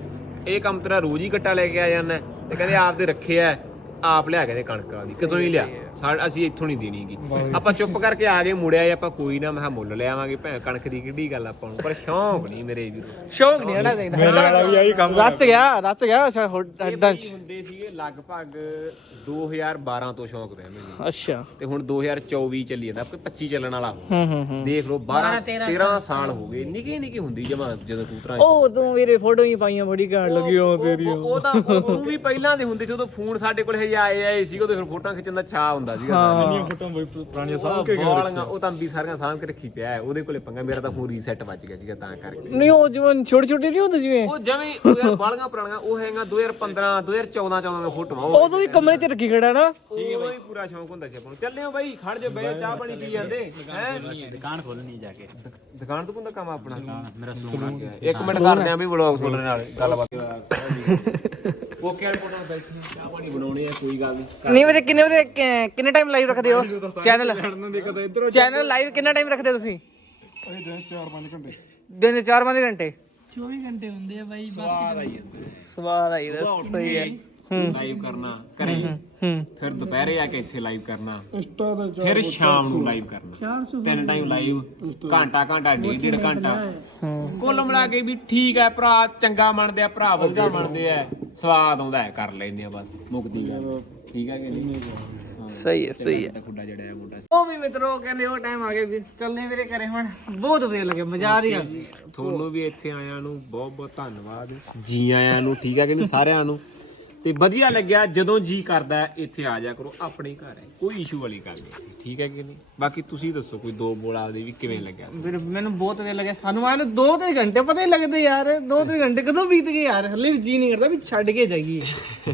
ਇਹ ਕੰਮ ਤੇਰਾ ਰੋਜ਼ ਹੀ ਗੱਟਾ ਲੈ ਕੇ ਆ ਜਾਂਦਾ ਤੇ ਕਹਿੰਦੇ ਆਪ ਦੇ ਰੱਖੇ ਆ, ਆਪ ਲਿਆ ਕੇ ਦੇ ਕਣਕ ਆਦੀ ਕਿਤੋਂ ਹੀ ਲਿਆ? ਸਾ- ਅਸੀਂ ਇੱਥੋਂ ਨਹੀਂ ਦੇਣੀਗੀ ਆਪਾਂ ਚੁੱਪ ਕਰਕੇ ਆ ਗਏ ਮੁੜਿਆ ਆਪਾਂ ਕੋਈ ਨਾ ਮੈਂ ਕਿਹਾ ਮੁੱਲ ਲੈ ਆਵਾਂਗੇ ਭੈਣ ਕਣਕ ਦੀ ਕਿੱਡੀ ਗੱਲ ਆਪਾਂ ਨੂੰ। ਪਰ ਸ਼ੌਂਕ ਨਹੀਂ ਮੇਰੇ ਵੀਰੋ। ਸ਼ੌਕ ਨਹੀਂ ਹਟਾ ਚਾਹੀਦਾ ਮੇਰੇ ਵਾਲਾ ਵੀ ਆਹੀ ਕੰਮ ਰੱਚ ਗਿਆ ਰੱਚ ਗਿਆ ਚ। ਹੁੰਦੇ ਸੀਗੇ ਲਗਭਗ 2012 ਤੋਂ ਸ਼ੌਂਕ ਪਿਆ ਮੈਨੂੰ। ਅੱਛਾ। ਤੇ ਹੁਣ 2024 ਚੱਲੀ ਜਾਂਦਾ ਆਪੇ 25 ਚੱਲਣ ਵਾਲਾ ਹੋ ਹੂੰ ਹੂੰ। ਦੇਖ ਲਓ 12 13 13 ਸਾਲ। ਹੋ ਗਏ ਨਿੱਕੇ ਨਿੱਕੇ ਹੁੰਦੀ ਜਮਾ ਜਦੋਂ ਕਬੂਤਰਾਂ 'ਚ। ਉਹ ਤੂੰ ਵੀਰੇ ਫੋਟੋ ਹੀ ਪਾਈਆਂ ਬੜੀ ਘੈਂਟ ਲੱਗੀ ਉਹ ਤੇਰੀ ਉਹ ਤਾਂ ਉਹ ਵੀ ਪਹਿਲਾਂ ਦੇ ਹੁੰਦੇ ਸੀ ਉਦੋਂ ਫੋਨ ਸਾਡੇ ਕੋਲ ਹਜੇ ਆਏ ਆਏ ਸੀ ਉਦੋਂ ਫਿਰ ਫੋਟੋਆਂ ਖਿੱਚਣ ਦਾ ਚਾਹ ਹੁੰਦਾ ਸੀਗਾ ਇੰਨੀਆਂ ਫੋਟੋਆਂ ਬਈ ਪੁਰਾਣੀਆਂ। ਸਭ ਕੇ ਉਹ ਵਾਲੀਆਂ ਉਹ ਤਾਂ ਵੀ ਸਾਰੀਆਂ ਸਾਂਭ ਕੇ ਰੱਖੀ ਪਿਆ ਹੈ ਉਹਦੇ ਕੋਲੇ ਪੰਗਾ ਮੇਰਾ ਤਾਂ ਫੋਨ ਰੀਸੈਟ ਵੱਜ ਗਿਆ ਸੀਗਾ ਤਾਂ ਕਰਕੇ। ਨਹੀਂ ਉਹ ਜਿਵੇਂ ਛੋਟੇ ਛੋਟੇ ਨਹੀਂ ਹੁੰਦੇ ਜਿਵੇਂ? ਉਹ ਜਵੇਂ ਉਹ ਯਾਰ ਬਾਲੀਆਂ ਪੁਰਾਣੀਆਂ ਉਹ ਹੈਗਾ 2015 2014 14 ਦੀਆਂ ਫੋਟੋਆਂ ਉਹ ਉਦੋਂ ਵੀ ਕਮਰੇ 'ਚ ਰੱਖੀ ਖੜਾ ਨਾ। ਉਹ ਹੀ ਪੂਰਾ ਸ਼ੌਂਕ ਹੁੰਦਾ ਸੀ ਆਪਾਂ ਨੂੰ। ਚੱਲਿਓ ਬਾਈ ਖੜ ਜਾ ਬਈ ਚਾਹ ਪਾਣੀ ਪੀ ਜਾਂਦੇ ਹੈ? ਦੁਕਾਨ ਖੋਲਣੀ ਜਾ ਕੇ। ਦੁਕਾਨ ਤੋਂ ਕੋਂਦਾ ਕੰਮ ਆਪਣਾ। ਮੇਰਾ ਸਲੂਨ ਇੱਕ ਮਿੰਟ ਕਰਦੇ ਆਂ ਵੀ ਵਲੌਗ ਖੋਲਣ ਨਾਲ ਗੱਲਬਾਤ। ਓਕੇ ਵਾਲੇ ਫੋਟੋ ਬੈਠੇ ਚਾਹ ਪਾਣੀ ਬਣਾਉਣੇ ਆ ਕੋਈ ਗੱਲ ਨਹੀਂ ਨਹੀਂ ਵਜੇ ਕਿੰਨੇ ਵਜੇ ਕਿੰਨੇ ਟਾਈਮ ਲਾਈਵ ਰੱਖਦੇ ਹੋ? ਚੈਨਲ ਚੈਨਲ ਲਾਈਵ ਕਿੰਨਾ ਟਾਈਮ ਰੱਖਦੇ ਹੋ ਤੁਸੀਂ? ਦਿਨ ਦੇ 4-5 ਘੰਟੇ। 24 ਘੰਟੇ? ਹੁੰਦੇ ਆ ਬਾਈ ਸਵਾਦ ਆਈ ਦਾ ਸਹੀ ਹੈ। ਲਾਈਵ ਕਰਨਾ ਹੂੰ ਫਿਰ ਦੁਪਹਿਰੇ ਆ ਕੇ ਇੱਥੇ ਲਾਈਵ ਕਰਨਾ। ਫਿਰ ਸ਼ਾਮ ਨੂੰ ਲਾਈਵ ਕਰਨਾ। 400 ਤਿੰਨ ਟਾਈਮ ਲਾਈਵ ਘੰਟਾ ਘੰਟਾ ਡੇਢ ਡੇਢ ਘੰਟਾ। ਕੁੱਲ ਮਿਲਾ ਕੇ ਵੀ ਠੀਕ ਹੈ ਭਰਾ ਚੰਗਾ ਮੰਨਦੇ ਆ ਭਰਾ ਵਧੀਆ ਮੰਨਦੇ ਆ। ਸਵਾਦ ਆਉਂਦਾ ਹੈ ਕਰ ਲੈਂਦੇ ਆ ਬਸ ਮੁਕਦੀ ਗੱਲ ਠੀਕ ਹੈ ਕਿ ਨਹੀਂ। ਸਹੀ ਹੈ ਸਹੀ ਹੈ। ਖੁੱਡਾ ਜਿਹੜਾ ਹੈ ਮੋਟਾ ਉਹ ਵੀ ਮਿੱਤਰੋ ਕਹਿੰਦੇ ਉਹ ਟਾਈਮ ਆ ਗਿਆ ਵੀ ਚੱਲਨੇ ਵੀਰੇ ਘਰੇ ਹੁਣ। ਬਹੁਤ ਵਧੀਆ ਲੱਗੇ ਮਜ਼ਾ ਆ ਰਿਹਾ। ਤੁਹਾਨੂੰ ਵੀ ਇੱਥੇ ਆਇਆਂ ਨੂੰ ਬਹੁਤ ਬਹੁਤ ਧੰਨਵਾਦ। ਜੀ ਆਇਆਂ ਨੂੰ ਠੀਕ ਹੈ ਕਿ ਨਹੀਂ? ਸਾਰਿਆਂ ਨੂੰ। ਤੇ ਵਧੀਆ ਲੱਗਿਆ ਜਦੋਂ ਜੀ ਕਰਦਾ ਇੱਥੇ ਆ ਜਾ ਕਰੋ ਆਪਣੇ ਘਰ ਹੈ। ਕੋਈ ਇਸ਼ੂ ਵਾਲੀ ਗੱਲ ਨਹੀਂ ਠੀਕ ਹੈ ਕਿ ਨਹੀਂ? ਬਾਕੀ ਤੁਸੀਂ ਦੱਸੋ ਕੋਈ ਦੋ ਬੋਲ ਆਪਦੇ ਵੀ ਕਿਵੇਂ ਲੱਗਿਆ ਵੀਰੇ ਮੈਨੂੰ ਬਹੁਤ ਵਧੀਆ ਲੱਗਿਆ। ਸਾਨੂੰ ਆਏ ਨੂੰ 2-3 ਘੰਟੇ ਪਤਾ ਹੀ ਲੱਗਦੇ ਯਾਰ। 2-3 ਘੰਟੇ ਕਦੋਂ ਬੀਤ ਗਏ ਯਾਰ? ਹਲੇ ਵੀ ਜੀ ਨਹੀਂ ਕਰਦਾ ਵੀ ਛੱਡ ਕੇ ਜਾਈਏ।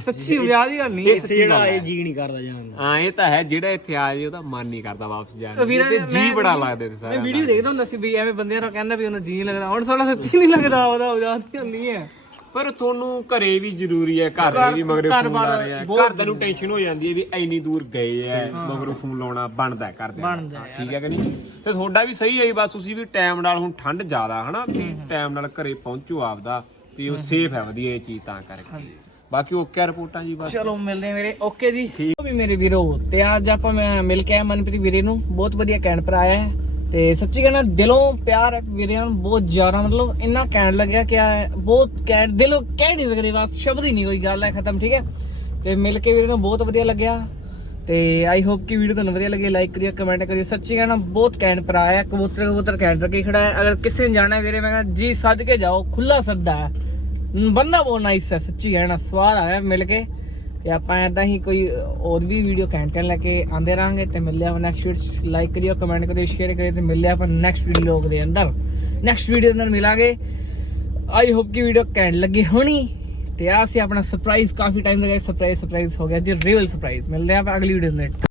ਸੱਚੀ ਵਿਆਹ ਦੀ ਗੱਲ ਨਹੀਂ ਹੈ। ਜਿਹੜਾ ਇਹ ਜੀ ਨਹੀਂ ਕਰਦਾ ਜਾਣ ਹਾਂ ਇਹ ਤਾਂ ਹੈ ਜਿਹੜਾ ਇੱਥੇ ਆ ਜੇ ਉਹਦਾ ਮਨ ਨਹੀਂ ਕਰਦਾ ਵਾਪਸ ਜਾਣ ਨੂੰ ਵੀਰੇ, ਤੇ ਜੀ ਮੈਂ- ਬੜਾ ਲੱਗਦੇ ਤੇ ਮੈਂ ਸਾਰਿਆਂ ਵੀਡੀਓ ਦੇਖਦਾ ਹੁੰਦਾ ਸੀ ਵੀ ਐਵੇਂ ਬੰਦੇ ਨੂੰ ਕਹਿੰਦਾ ਵੀ ਉਹਨੂੰ ਜੀ ਨਹੀਂ ਲੱਗਦਾ। ਹੁਣ ਸਾਡਾ ਸੱਚੀ ਨਹੀਂ ਲੱਗਦਾ ਉਹਦਾ ਵਿਆਹ ਦੀ ਗੱਲ ਨਹੀਂ ਹੈ। ਪਰ ਤੁਹਾਨੂੰ ਘਰੇ ਵੀ ਜ਼ਰੂਰੀ ਹੈ ਘਰ ਦੇ ਵੀ ਮਗਰੇ ਘਰ ਫੋਨ ਬਾਰ ਆ ਰਿਹਾ ਘਰ ਦਾ ਨੂੰ ਟੈਨਸ਼ਨ ਹੋ। ਜਾਂਦੀ ਹੈ ਵੀ ਇੰਨੀ ਦੂਰ ਗਏ ਐ ਮਗਰੋਂ ਫੋਨ ਲਾਉਣਾ ਬਣਦਾ ਹੈ ਘਰ ਦੇ। ਬਣਦਾ ਠੀਕ ਹੈ ਕਿ ਨਹੀਂ? ਤੇ ਤੁਹਾਡਾ ਵੀ ਸਹੀ ਹੈ ਜੀ, ਬਸ ਤੁਸੀਂ ਵੀ ਟਾਈਮ ਨਾਲ ਹੁਣ ਠੰਡ ਜ਼ਿਆਦਾ ਹਨਾ ਟਾਈਮ ਨਾਲ ਘਰੇ ਪਹੁੰਚੋ ਆਪਦਾ ਤੇ ਉਹ ਸੇਫ ਹੈ ਵਧੀਆ ਇਹ ਚੀਜ਼ ਤਾਂ ਕਰਕੇ। ਬਾਕੀ ਓਕੇ ਰਿਪੋਰਟਾਂ ਜੀ ਬਸ। ਚਲੋ ਮਿਲਦੇ ਹਾਂ ਮੇਰੇ ਓਕੇ ਜੀ। ਉਹ ਵੀ ਮੇਰੇ ਵੀਰੋ ਤੇ ਅੱਜ ਆਪਾਂ ਮੈਂ ਮਿਲ ਕੇ ਆਇਆ ਮਨਪ੍ਰੀਤ ਵੀਰੇ ਨੂੰ। ਬਹੁਤ ਵਧੀਆ ਕੈਂਟ ਪਰ ਆਇਆ ਹੈ। ਤੇ ਸੱਚੀ ਕਹਿੰਦਾ ਦਿਲੋਂ ਪਿਆਰ ਹੈ ਵੀਰੇ ਨਾਲ ਬਹੁਤ ਜ਼ਿਆਦਾ, ਮਤਲਬ ਇੰਨਾ ਕਹਿਣ ਲੱਗਿਆ ਕਿ ਬਹੁਤ ਕੈਂਟ ਦਿਲੋਂ ਕਹਿ ਨਹੀਂ ਸਕਦੇ, ਬਸ ਸ਼ਬਦ ਹੀ ਨਹੀਂ, ਕੋਈ ਗੱਲ ਹੈ, ਖਤਮ, ਠੀਕ ਹੈ? ਤੇ ਮਿਲ ਕੇ ਵੀਰੇ ਨੂੰ ਬਹੁਤ ਵਧੀਆ ਲੱਗਿਆ। ਤੇ ਆਈ ਹੋਪ ਕਿ ਵੀਡੀਓ ਤੁਹਾਨੂੰ ਵਧੀਆ ਲੱਗੇ ਲਾਈਕ ਕਰਿਓ ਕਮੈਂਟ ਕਰਿਓ। ਸੱਚੀ ਕਹਿਣਾ ਬਹੁਤ ਕੈਂਟ ਪਰ ਆਇਆ ਕਬੂਤਰ ਕਬੂਤਰ ਕੈਂਟ ਰੱਖੇ ਖੜਾ ਹੈ। ਅਗਰ ਕਿਸੇ ਨੇ ਜਾਣਾ ਹੈ ਵੀਰੇ, ਮੈਂ ਕਹਿੰਦਾ, ਜੀ, ਸੱਜ ਕੇ ਜਾਓ ਖੁੱਲਾ ਸੱਦਾ ਹੈ। ਬੰਦਾ ਬਹੁਤ ਨਾਈਸ ਹੈ, ਸੱਚੀ ਕਹਿਣਾ ਸਵਾਦ ਆਇਆ ਮਿਲ ਕੇ। ਤੇ ਆਪਾਂ ਏਦਾਂ ਹੀ ਕੋਈ ਹੋਰ ਵੀ ਵੀਡੀਓ ਕੈਂਟ ਲੈ ਕੇ ਆਂਦੇ ਰਹਾਂਗੇ ਤੇ ਮਿਲਦੇ ਆਪਾਂ ਨੈਕਸਟ ਵੀਡੀਓ ਲਾਈਕ ਕਰਿਓ ਕਮੈਂਟ ਕਰਿਓ ਸ਼ੇਅਰ ਕਰਿਓ ਤੇ ਮਿਲਦੇ ਆਪਾਂ ਨੈਕਸਟ ਵੀਡੀਓ ਦੇ ਅੰਦਰ। ਨੈਕਸਟ ਵੀਡੀਓ ਦੇ ਅੰਦਰ ਮਿਲਾਂਗੇ। ਆਈ ਹੋਪ ਕਿ ਵੀਡੀਓ ਕੈਂਟ ਲੱਗੀ ਹੋਣੀ। ਤੇ ਆ ਸੀ ਆਪਣਾ ਸਰਪ੍ਰਾਈਜ਼ ਕਾਫੀ ਟਾਈਮ ਦਾ ਸਰਪ੍ਰਾਈਜ਼ ਸਰਪ੍ਰਾਈਜ਼ ਹੋ ਗਿਆ ਜੀ ਰੀਅਲ ਸਰਪ੍ਰਾਈਜ਼ ਮਿਲਦੇ ਆਪਾਂ ਅਗਲੀ ਵੀਡੀਓ ਦੇ